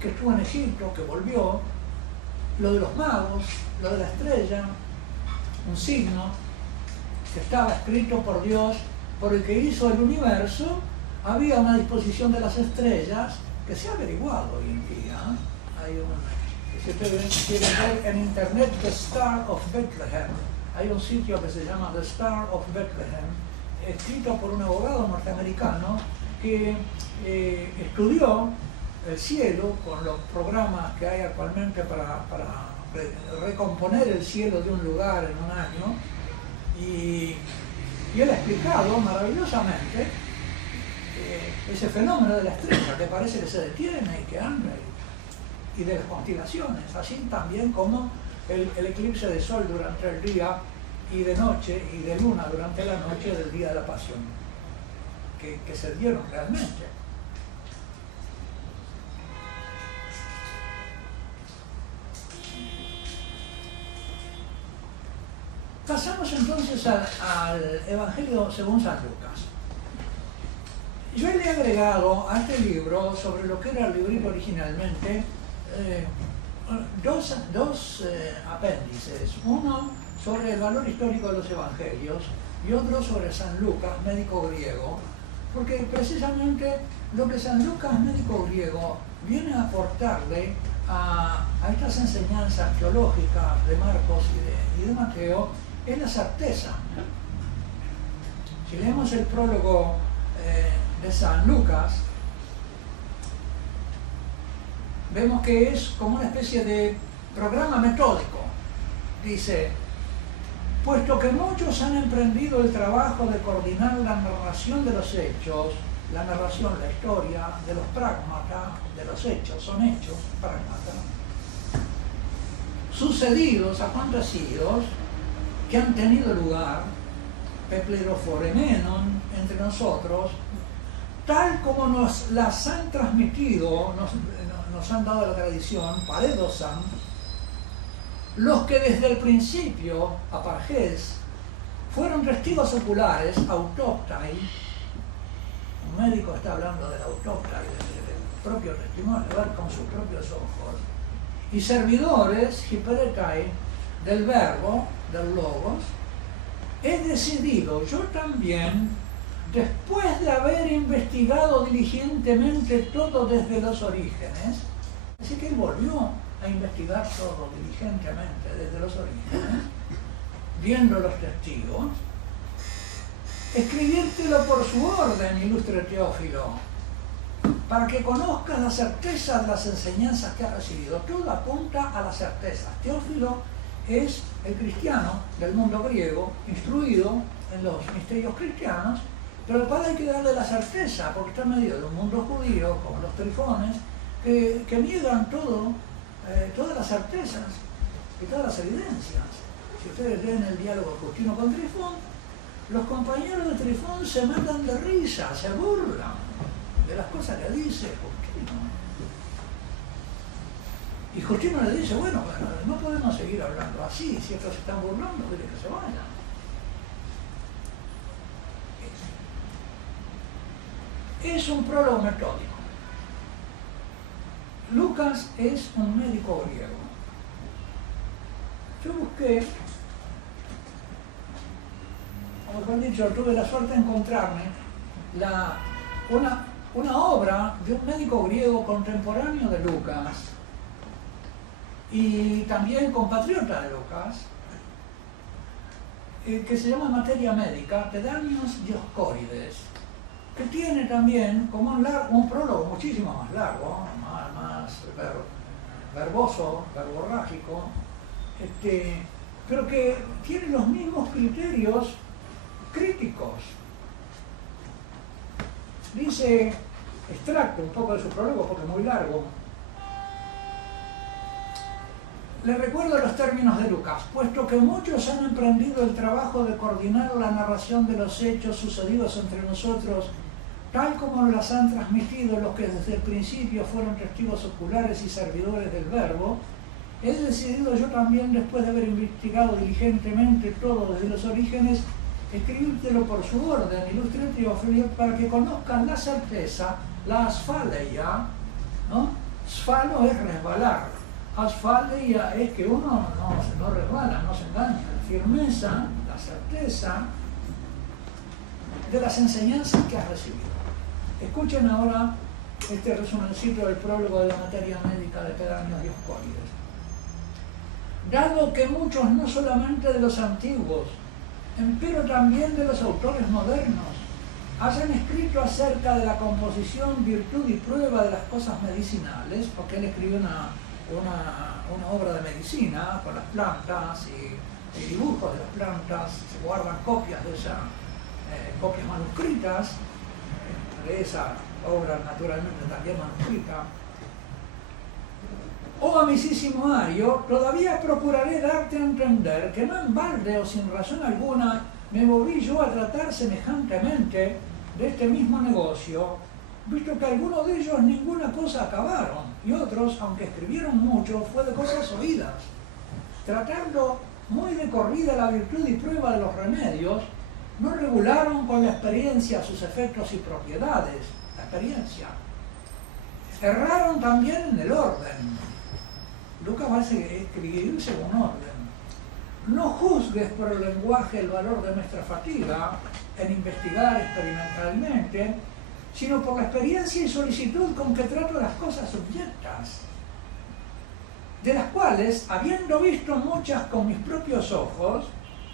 que estuvo en Egipto, que volvió, lo de los magos, lo de la estrella, un signo que estaba escrito por Dios, por el que hizo el universo. Había una disposición de las estrellas que se ha averiguado hoy en día. Si ustedes quieren ver en internet The Star of Bethlehem, hay un sitio que se llama The Star of Bethlehem, escrito por un abogado norteamericano que estudió el cielo con los programas que hay actualmente para recomponer el cielo de un lugar en un año, y él ha explicado maravillosamente ese fenómeno de la estrella que parece que se detiene y que anda, y de las constelaciones, así también como el eclipse de sol durante el día y de noche, y de luna durante la noche del día de la pasión, que se dieron realmente. Vamos entonces al Evangelio según San Lucas. Yo le he agregado a este libro, sobre lo que era el librito originalmente, dos apéndices. Uno sobre el valor histórico de los evangelios y otro sobre San Lucas, médico griego, porque precisamente lo que San Lucas, médico griego, viene a aportarle a estas enseñanzas teológicas de Marcos y de Mateo es la certeza. Si leemos el prólogo de San Lucas, vemos que es como una especie de programa metódico. Dice: puesto que muchos han emprendido el trabajo de coordinar la narración de los hechos, la narración, la historia de los pragmata, de los hechos, son hechos, pragmata, sucedidos, acontecidos, que han tenido lugar, pepleroforemenon, entre nosotros, tal como nos las han transmitido, nos han dado la tradición, paredosan, los que desde el principio, aparges, fueron testigos oculares, autóctai. Un médico está hablando del autóctai, del propio testimonio, de ver con sus propios ojos, y servidores, hiperetai, del verbo, del logos. He decidido yo también, después de haber investigado diligentemente todo desde los orígenes, así que él volvió a investigar todo diligentemente desde los orígenes, viendo los testigos, escribírtelo por su orden, ilustre Teófilo, para que conozcas la certeza de las enseñanzas que has recibido. Todo apunta a la certeza. Teófilo es el cristiano del mundo griego, instruido en los misterios cristianos, pero al padre hay que darle la certeza, porque está en medio de un mundo judío, como los trifones, que niegan todas las certezas y todas las evidencias. Si ustedes leen el diálogo de Justino con Trifón, los compañeros de Trifón se matan de risa, se burlan de las cosas que dice Justino. Y Justino le dice: bueno, no podemos seguir hablando así, si estos se están burlando, dile que se vayan. Es un prólogo metódico. Lucas es un médico griego. Yo busqué, o mejor dicho, tuve la suerte de encontrarme una obra de un médico griego contemporáneo de Lucas y también compatriota de Lucas, que se llama Materia Médica, Pedanios Dioscórides, que tiene también como un prólogo muchísimo más largo, más verboso, verborrágico, pero que tiene los mismos criterios críticos. Dice, extracto un poco de su prólogo porque es muy largo. Le recuerdo los términos de Lucas: puesto que muchos han emprendido el trabajo de coordinar la narración de los hechos sucedidos entre nosotros, tal como nos las han transmitido los que desde el principio fueron testigos oculares y servidores del verbo, he decidido yo también, después de haber investigado diligentemente todo desde los orígenes, escribírtelo por su orden, ilustre Teófilo, para que conozcan la certeza, la asfaleia, ¿no? Sfalo es resbalar, asfaleia es que uno no resbala, no se engaña, la firmeza, la certeza de las enseñanzas que has recibido. Escuchen ahora este resumencito del prólogo de la Materia Médica de Pedanios Dioscórides. Dado que muchos, no solamente de los antiguos, pero también de los autores modernos, hayan escrito acerca de la composición, virtud y prueba de las cosas medicinales, porque él escribió una obra de medicina con las plantas y dibujos de las plantas, se guardan copias de esas copias manuscritas, de esa obra naturalmente también manuscrita. Oh amicísimo Ario, todavía procuraré darte a entender que no en balde o sin razón alguna me moví yo a tratar semejantemente de este mismo negocio, visto que algunos de ellos ninguna cosa acabaron, y otros, aunque escribieron mucho, fue de cosas oídas, tratando muy de corrida la virtud y prueba de los remedios, no regularon con la experiencia sus efectos y propiedades, la experiencia. Erraron también en el orden. Lucas va a escribir según orden. No juzgues por el lenguaje el valor de nuestra fatiga en investigar experimentalmente, sino por la experiencia y solicitud con que trato las cosas subyectas, de las cuales, habiendo visto muchas con mis propios ojos,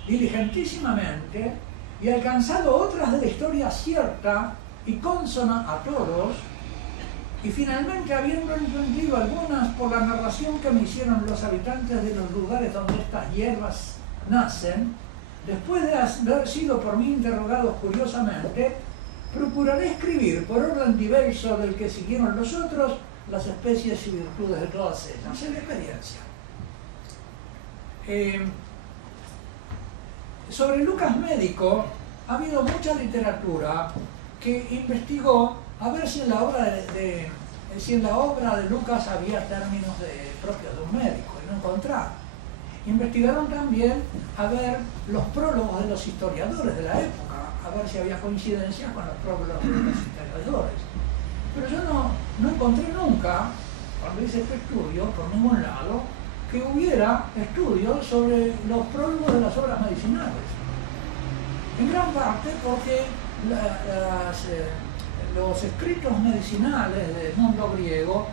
diligentísimamente, y alcanzado otras de la historia cierta y consona a todos, y finalmente habiendo entendido algunas por la narración que me hicieron los habitantes de los lugares donde estas hierbas nacen, después de haber sido por mí interrogados curiosamente, procuraré escribir por orden diverso del que siguieron los otros las especies y virtudes de todas ellas, en la experiencia. Sobre Lucas médico ha habido mucha literatura que investigó a ver si en la obra de Lucas había términos propios de un médico, y no encontraron. Investigaron también a ver los prólogos de los historiadores de la época, a ver si había coincidencias con los prólogos de los historiadores. Pero yo no encontré nunca, cuando hice este estudio, por ningún lado, que hubiera estudios sobre los prólogos de las obras medicinales. En gran parte porque los escritos medicinales del mundo griego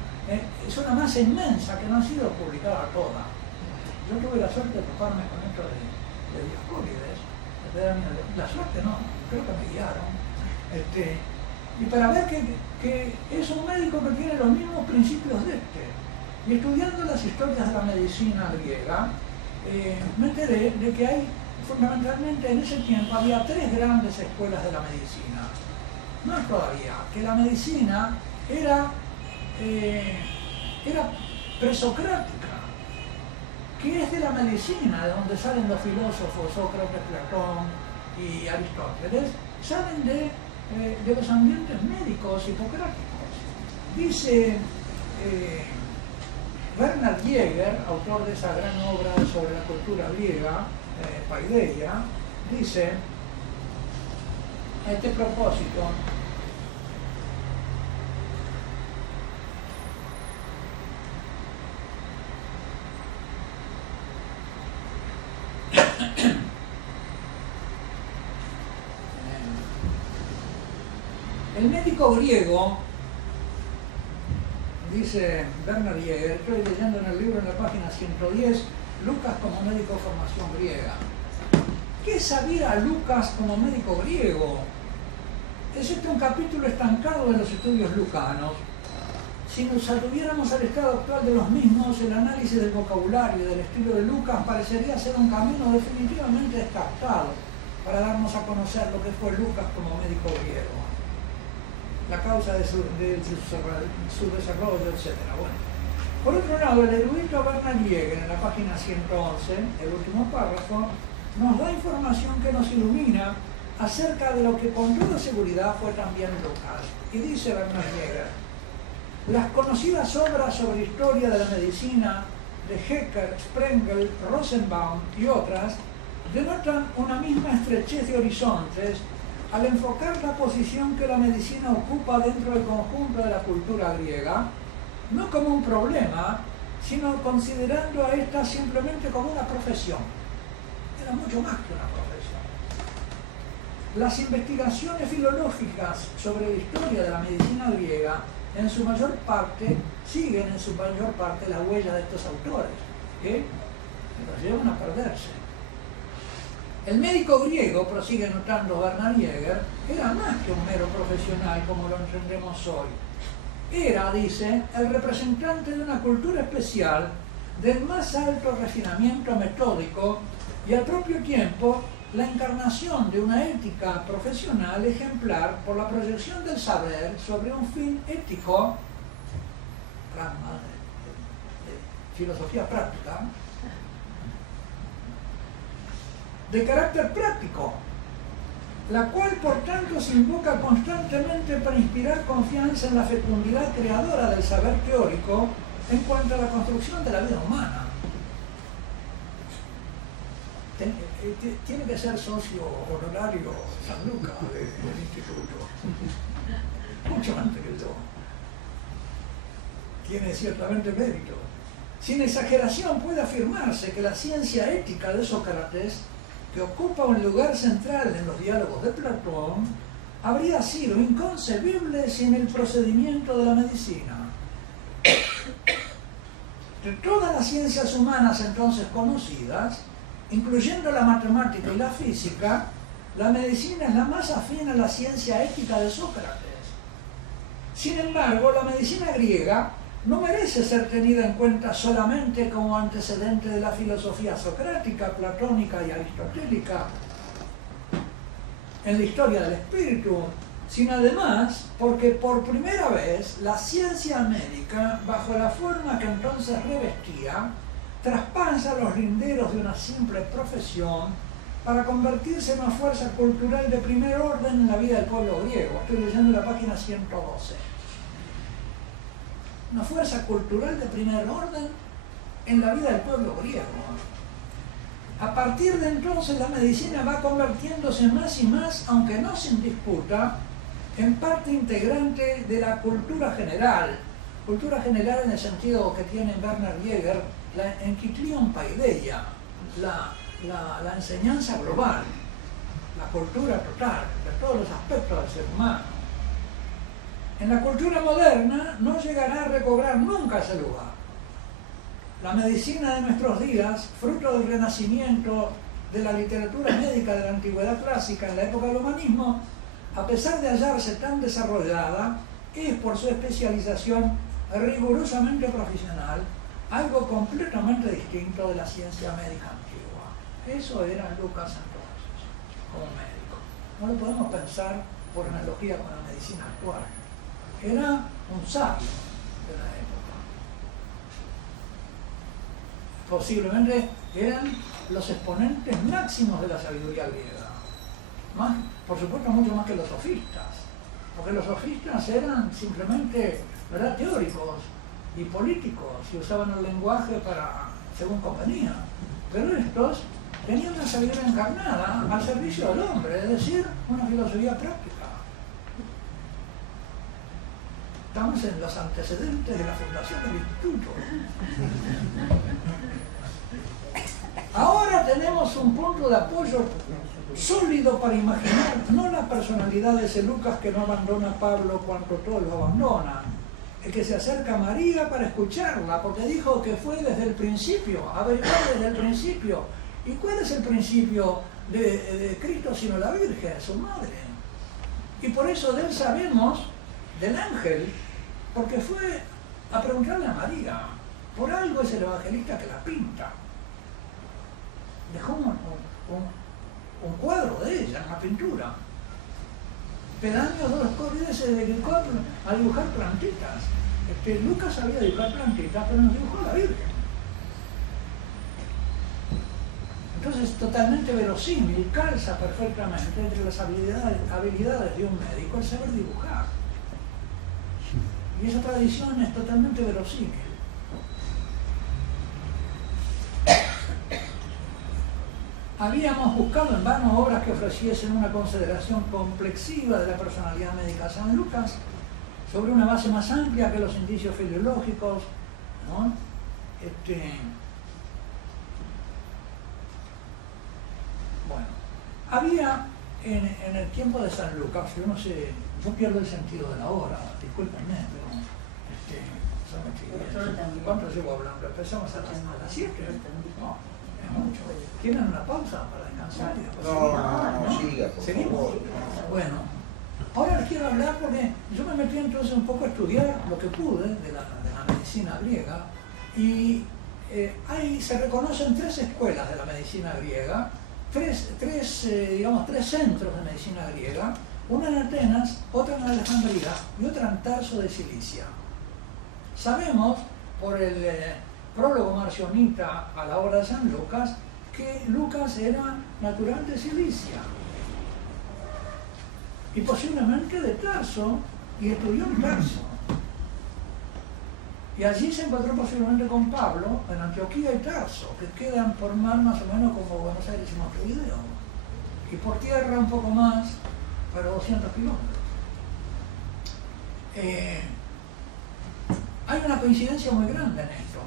es una masa inmensa que no ha sido publicada toda. Yo tuve la suerte de toparme con esto de Dioscórides, la suerte no, creo que me guiaron, y para ver que es un médico que tiene los mismos principios de este. Y estudiando las historias de la medicina griega, me enteré de que hay, fundamentalmente en ese tiempo, había 3 grandes escuelas de la medicina. No es todavía, que la medicina era presocrática, que es de la medicina, de donde salen los filósofos Sócrates, Platón y Aristóteles, salen de los ambientes médicos hipocráticos. Dice Bernard Jäger, autor de esa gran obra sobre la cultura griega, Paideia, dice a este propósito: el médico griego, dice Bernard Jäger, estoy leyendo en el libro en la página 110, Lucas como médico de formación griega. ¿Qué sabía Lucas como médico griego? Es este un capítulo estancado de los estudios lucanos. Si nos atuviéramos al estado actual de los mismos, el análisis del vocabulario y del estilo de Lucas parecería ser un camino definitivamente descartado para darnos a conocer lo que fue Lucas como médico griego, la causa de su desarrollo, etc. Bueno. Por otro lado, el erudito Bernard Jäger, en la página 111, el último párrafo, nos da información que nos ilumina acerca de lo que con toda seguridad fue también Lucas. Y dice Bernard Jäger: las conocidas obras sobre historia de la medicina de Hecker, Sprengel, Rosenbaum y otras denotan una misma estrechez de horizontes al enfocar la posición que la medicina ocupa dentro del conjunto de la cultura griega, no como un problema, sino considerando a esta simplemente como una profesión. Era mucho más que una profesión. Las investigaciones filológicas sobre la historia de la medicina griega, en su mayor parte, siguen en su mayor parte la huella de estos autores, que los llevan a perderse. El médico griego, prosigue notando Bernard Jäger, era más que un mero profesional como lo entendemos hoy. Era, dice, el representante de una cultura especial del más alto refinamiento metódico y al propio tiempo la encarnación de una ética profesional ejemplar por la proyección del saber sobre un fin ético, rama de filosofía práctica, de carácter práctico, la cual por tanto se invoca constantemente para inspirar confianza en la fecundidad creadora del saber teórico en cuanto a la construcción de la vida humana. tiene que ser socio honorario San Lucas del instituto, mucho antes que yo. Tiene ciertamente mérito. Sin exageración puede afirmarse que la ciencia ética de Sócrates, que ocupa un lugar central en los diálogos de Platón, habría sido inconcebible sin el procedimiento de la medicina. De todas las ciencias humanas entonces conocidas, incluyendo la matemática y la física, la medicina es la más afín a la ciencia ética de Sócrates. Sin embargo, la medicina griega no merece ser tenida en cuenta solamente como antecedente de la filosofía socrática, platónica y aristotélica en la historia del espíritu, sino además porque por primera vez la ciencia médica, bajo la forma que entonces revestía, traspasa los linderos de una simple profesión para convertirse en una fuerza cultural de primer orden en la vida del pueblo griego. Estoy leyendo la página 112. Una fuerza cultural de primer orden en la vida del pueblo griego. A partir de entonces la medicina va convirtiéndose más y más, aunque no sin disputa, en parte integrante de la cultura general. Cultura general en el sentido que tiene Werner Jäger, la Enkyclion Paideia, la enseñanza global, la cultura total, de todos los aspectos del ser humano. En la cultura moderna no llegará a recobrar nunca ese lugar. La medicina de nuestros días, fruto del renacimiento de la literatura médica de la antigüedad clásica en la época del humanismo, a pesar de hallarse tan desarrollada, es por su especialización rigurosamente profesional, algo completamente distinto de la ciencia médica antigua. Eso era Lucas entonces, como médico. No lo podemos pensar por analogía con la medicina actual. Era un sabio de la época. Posiblemente eran los exponentes máximos de la sabiduría griega. Más, por supuesto, mucho más que los sofistas. Porque los sofistas eran simplemente, ¿verdad?, teóricos y políticos y usaban el lenguaje para, según convenía. Pero estos tenían una sabiduría encarnada al servicio del hombre, es decir, una filosofía práctica. Estamos en los antecedentes de la fundación del instituto. Ahora tenemos un punto de apoyo sólido para imaginar no la personalidad de ese Lucas que no abandona a Pablo cuando todos lo abandonan, el que se acerca a María para escucharla, porque dijo que fue desde el principio, averiguar desde el principio. ¿Y cuál es el principio de Cristo sino la Virgen, su madre? Y por eso de él sabemos, del ángel, porque fue a preguntarle a María. Por algo es el evangelista que la pinta. Dejó un cuadro de ella, una pintura. Pedaños de los corridos se dedicó a dibujar plantitas. Lucas sabía dibujar plantitas, pero nos dibujó a la Virgen. Entonces, totalmente verosímil, calza perfectamente entre las habilidades de un médico el saber dibujar. Y esa tradición es totalmente verosímil. Habíamos buscado en vano obras que ofreciesen una consideración complexiva de la personalidad médica de San Lucas, sobre una base más amplia que los indicios filológicos, ¿no? Bueno, había en el tiempo de San Lucas, yo pierdo el sentido de la hora, discúlpenme, pero ¿cuánto llevo hablando? Empezamos a las 7. No, es mucho. ¿Tienen una pausa para descansar? No, siga, por favor. Bueno, ahora les quiero hablar porque yo me metí entonces un poco a estudiar lo que pude de la medicina griega y se reconocen 3 escuelas de la medicina griega, tres centros de medicina griega, una en Atenas, otra en Alejandría y otra en Tarso de Cilicia. Sabemos por el prólogo marcionita a la obra de San Lucas que Lucas era natural de Cilicia y posiblemente de Tarso, y estudió en Tarso. Y allí se encontró posiblemente con Pablo en Antioquía y Tarso, que quedan por mar más o menos como Buenos Aires y Montevideo. Y por tierra un poco más, pero 200 kilómetros. Hay una coincidencia muy grande en esto.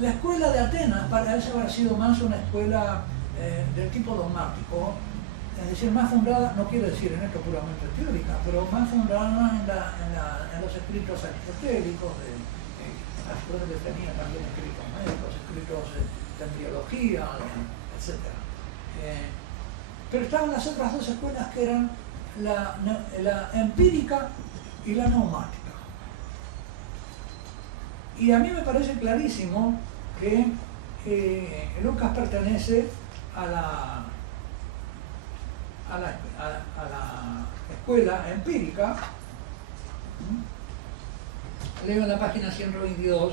La escuela de Atenas para eso ha sido más una escuela del tipo dogmático, es decir, más fundada, no quiero decir en esto puramente teórica, pero más fundada en los escritos aristotélicos, las cosas que tenía también escritos médicos, escritos de embriología, etc. Pero estaban las otras dos escuelas que eran la empírica y la neumática. Y a mí me parece clarísimo que Lucas pertenece a la escuela empírica. Leo en la página 122.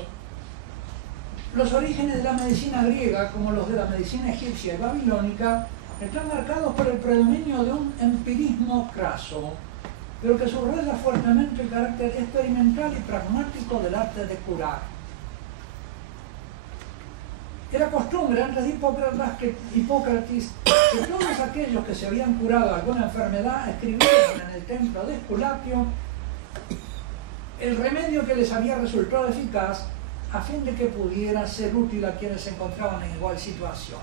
Los orígenes de la medicina griega, como los de la medicina egipcia y babilónica, están marcados por el predominio de un empirismo craso, pero que subraya fuertemente el carácter experimental y pragmático del arte de curar. Era costumbre antes de Hipócrates que todos aquellos que se habían curado alguna enfermedad escribieran en el templo de Esculapio el remedio que les había resultado eficaz a fin de que pudiera ser útil a quienes se encontraban en igual situación.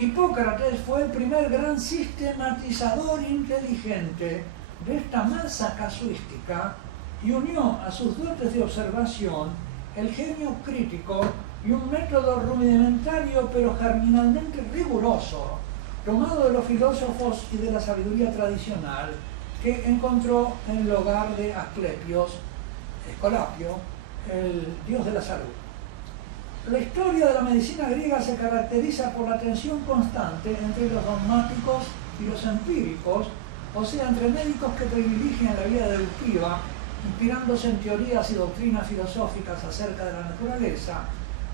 Hipócrates fue el primer gran sistematizador inteligente de esta masa casuística y unió a sus dotes de observación el genio crítico y un método rudimentario pero germinalmente riguroso, tomado de los filósofos y de la sabiduría tradicional que encontró en el hogar de Escolapio, el dios de la salud. La historia de la medicina griega se caracteriza por la tensión constante entre los dogmáticos y los empíricos, o sea, entre médicos que privilegian la vida deductiva, inspirándose en teorías y doctrinas filosóficas acerca de la naturaleza,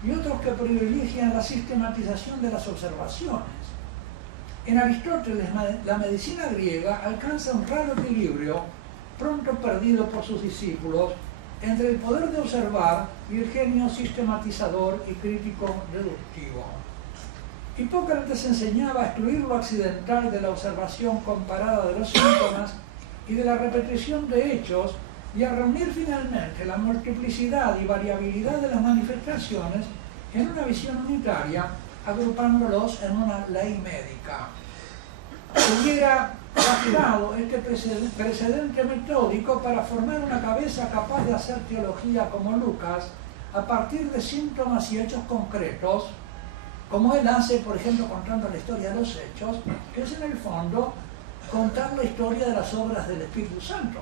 y otros que privilegian la sistematización de las observaciones. En Aristóteles, la medicina griega alcanza un raro equilibrio, pronto perdido por sus discípulos, entre el poder de observar y el genio sistematizador y crítico deductivo. Hipócrates enseñaba a excluir lo accidental de la observación comparada de los síntomas y de la repetición de hechos y a reunir finalmente la multiplicidad y variabilidad de las manifestaciones en una visión unitaria, agrupándolos en una ley médica. Hubiera bastado este precedente metódico para formar una cabeza capaz de hacer teología como Lucas a partir de síntomas y hechos concretos, como él hace, por ejemplo, contando la historia de los hechos, que es en el fondo contar la historia de las obras del Espíritu Santo.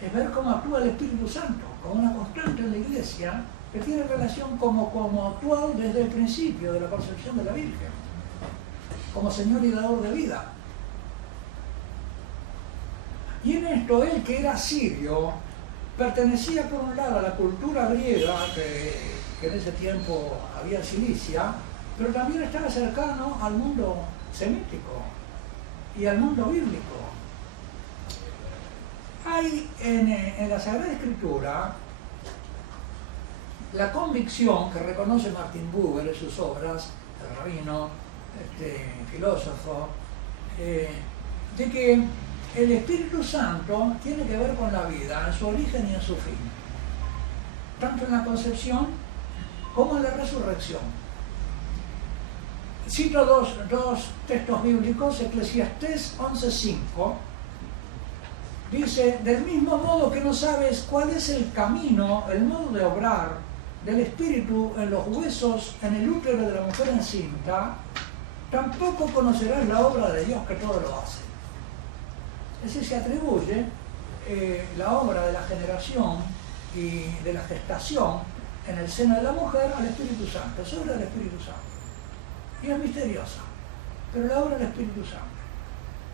Es ver cómo actúa el Espíritu Santo, como una constante en la Iglesia, que tiene relación como actual desde el principio de la concepción de la Virgen, como Señor y dador de vida. Y en esto, él que era sirio, pertenecía por un lado a la cultura griega, que en ese tiempo había en Cilicia, pero también estaba cercano al mundo semítico y al mundo bíblico. Hay en la Sagrada Escritura la convicción que reconoce Martin Buber en sus obras, el rabino, filósofo, de que el Espíritu Santo tiene que ver con la vida, en su origen y en su fin, tanto en la concepción como en la resurrección. Cito dos textos bíblicos. Eclesiastés 11:5 dice: del mismo modo que no sabes cuál es el camino, el modo de obrar del Espíritu en los huesos, en el útero de la mujer encinta, tampoco conocerás la obra de Dios que todo lo hace. Es decir, se atribuye la obra de la generación y de la gestación en el seno de la mujer al Espíritu Santo, es obra del Espíritu Santo. Y es misteriosa, pero la obra del Espíritu Santo.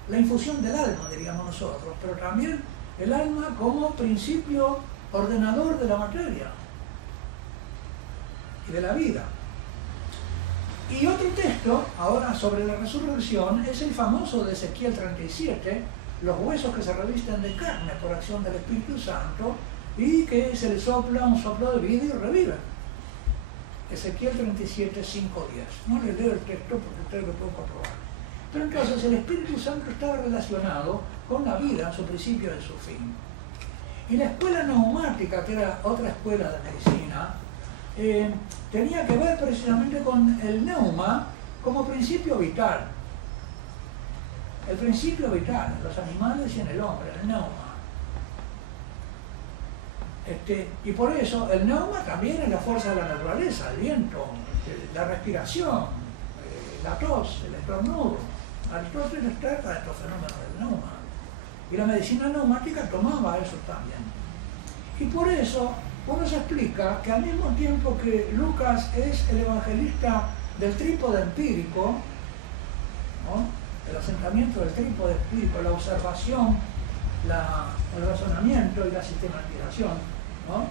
La infusión del alma, diríamos nosotros, pero también el alma como principio ordenador de la materia y de la vida. Y otro texto, ahora sobre la resurrección, es el famoso de Ezequiel 37, los huesos que se revisten de carne por acción del Espíritu Santo y que se les sopla un soplo de vida y reviven. Ezequiel 37, 5, 10. No les leo el texto porque ustedes lo pueden comprobar. Pero entonces el Espíritu Santo estaba relacionado con la vida, su principio y su fin. Y la escuela neumática, que era otra escuela de medicina, tenía que ver precisamente con el neuma como principio vital. El principio vital en los animales y en el hombre, el neuma. Y por eso el neuma también es la fuerza de la naturaleza, el viento, la respiración, la tos, el estornudo. Aristóteles trata de estos fenómenos del neuma. Y la medicina neumática tomaba eso también. Y por eso uno se explica que al mismo tiempo que Lucas es el evangelista del trípode empírico, ¿no? El asentamiento del trípode empírico, la observación, el razonamiento y la sistematización, ¿no?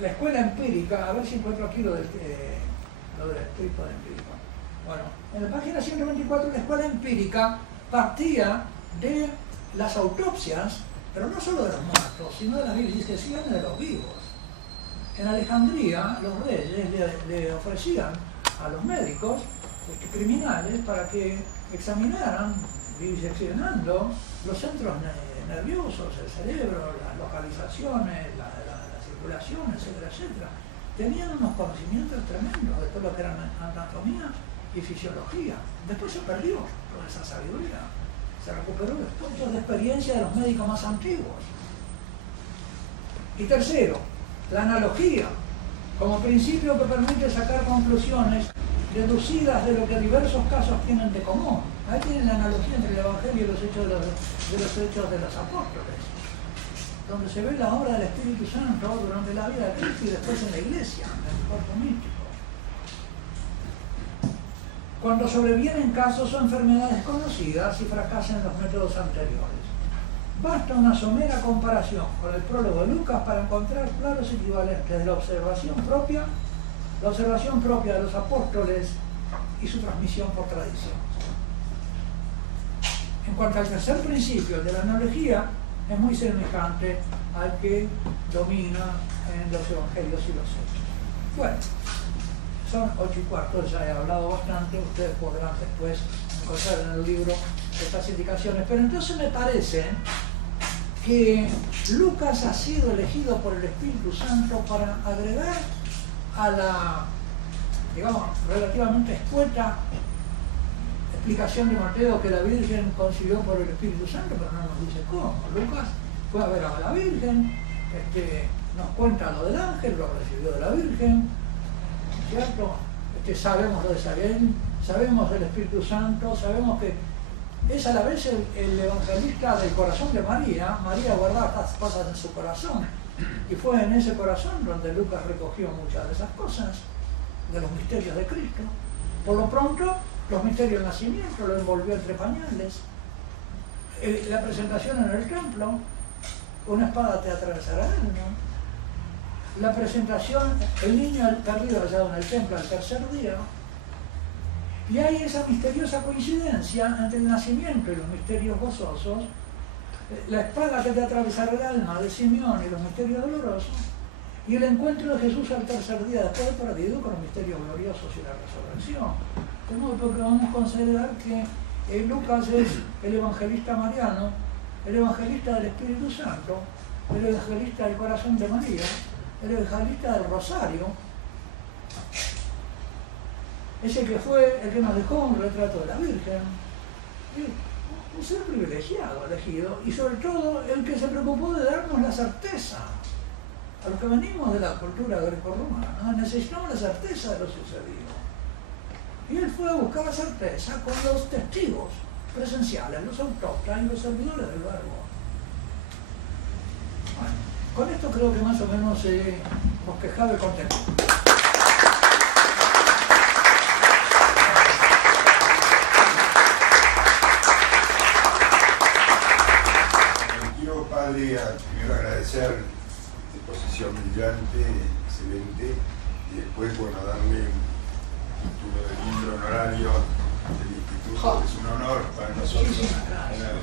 La escuela empírica, a ver si encuentro aquí lo del trípode empírico. Bueno, en la página 124 la escuela empírica partía de las autopsias, pero no solo de los muertos, sino de las vivificaciones de los vivos. En Alejandría los reyes le ofrecían a los médicos criminales para que examinaran, diseccionando los centros nerviosos, el cerebro, las localizaciones, la circulación, etcétera, etcétera. Tenían unos conocimientos tremendos de todo lo que era anatomía y fisiología. Después se perdió toda esa sabiduría. Se recuperó después de experiencia de los médicos más antiguos. Y tercero, la analogía, como principio que permite sacar conclusiones deducidas de lo que diversos casos tienen de común. Ahí tienen la analogía entre el Evangelio y los hechos de los apóstoles, donde se ve la obra del Espíritu Santo durante la vida de Cristo y después en la iglesia, en el cuerpo místico. Cuando sobrevienen casos o enfermedades conocidas y fracasan los métodos anteriores. Basta una somera comparación con el prólogo de Lucas para encontrar claros equivalentes de la observación propia de los apóstoles y su transmisión por tradición. En cuanto al tercer principio de la analogía, es muy semejante al que domina en los evangelios y los hechos. Bueno, son 8:15, ya he hablado bastante, ustedes podrán después encontrar en el libro estas indicaciones, pero entonces me parece que Lucas ha sido elegido por el Espíritu Santo para agregar a la, digamos, relativamente escueta explicación de Mateo que la Virgen concibió por el Espíritu Santo, pero no nos dice cómo. Lucas fue a ver a la Virgen, nos cuenta lo del ángel, lo recibió de la Virgen, ¿cierto? Sabemos lo de Isabel, sabemos del Espíritu Santo, sabemos que es a la vez el evangelista del corazón de María. María guardaba estas cosas en su corazón, y fue en ese corazón donde Lucas recogió muchas de esas cosas, de los misterios de Cristo. Por lo pronto, los misterios del nacimiento lo envolvió entre pañales, la presentación en el templo, una espada te atravesará el alma, la presentación, el niño perdido hallado en el templo al tercer día, y hay esa misteriosa coincidencia entre el nacimiento y los misterios gozosos, la espada que te atravesará el alma de Simeón y los misterios dolorosos, y el encuentro de Jesús al tercer día después de perdido con los misterios gloriosos y la resurrección. De modo que podemos considerar que Lucas es el evangelista mariano, el evangelista del Espíritu Santo, el evangelista del corazón de María, el evangelista del Rosario, ese que fue el que nos dejó un retrato de la Virgen, un ser privilegiado, elegido, y sobre todo el que se preocupó de darnos la certeza. A los que venimos de la cultura grecorromana, necesitamos la certeza de lo sucedido. Y él fue a buscar la certeza con los testigos presenciales, los autóctonos y los servidores del verbo. Bueno, con esto creo que más o menos bosquejado el contexto. Quiero, padre, primero agradecer exposición brillante, excelente, y después, bueno, darle un título de miembro honorario del instituto, es un honor para nosotros. Muchísimas gracias.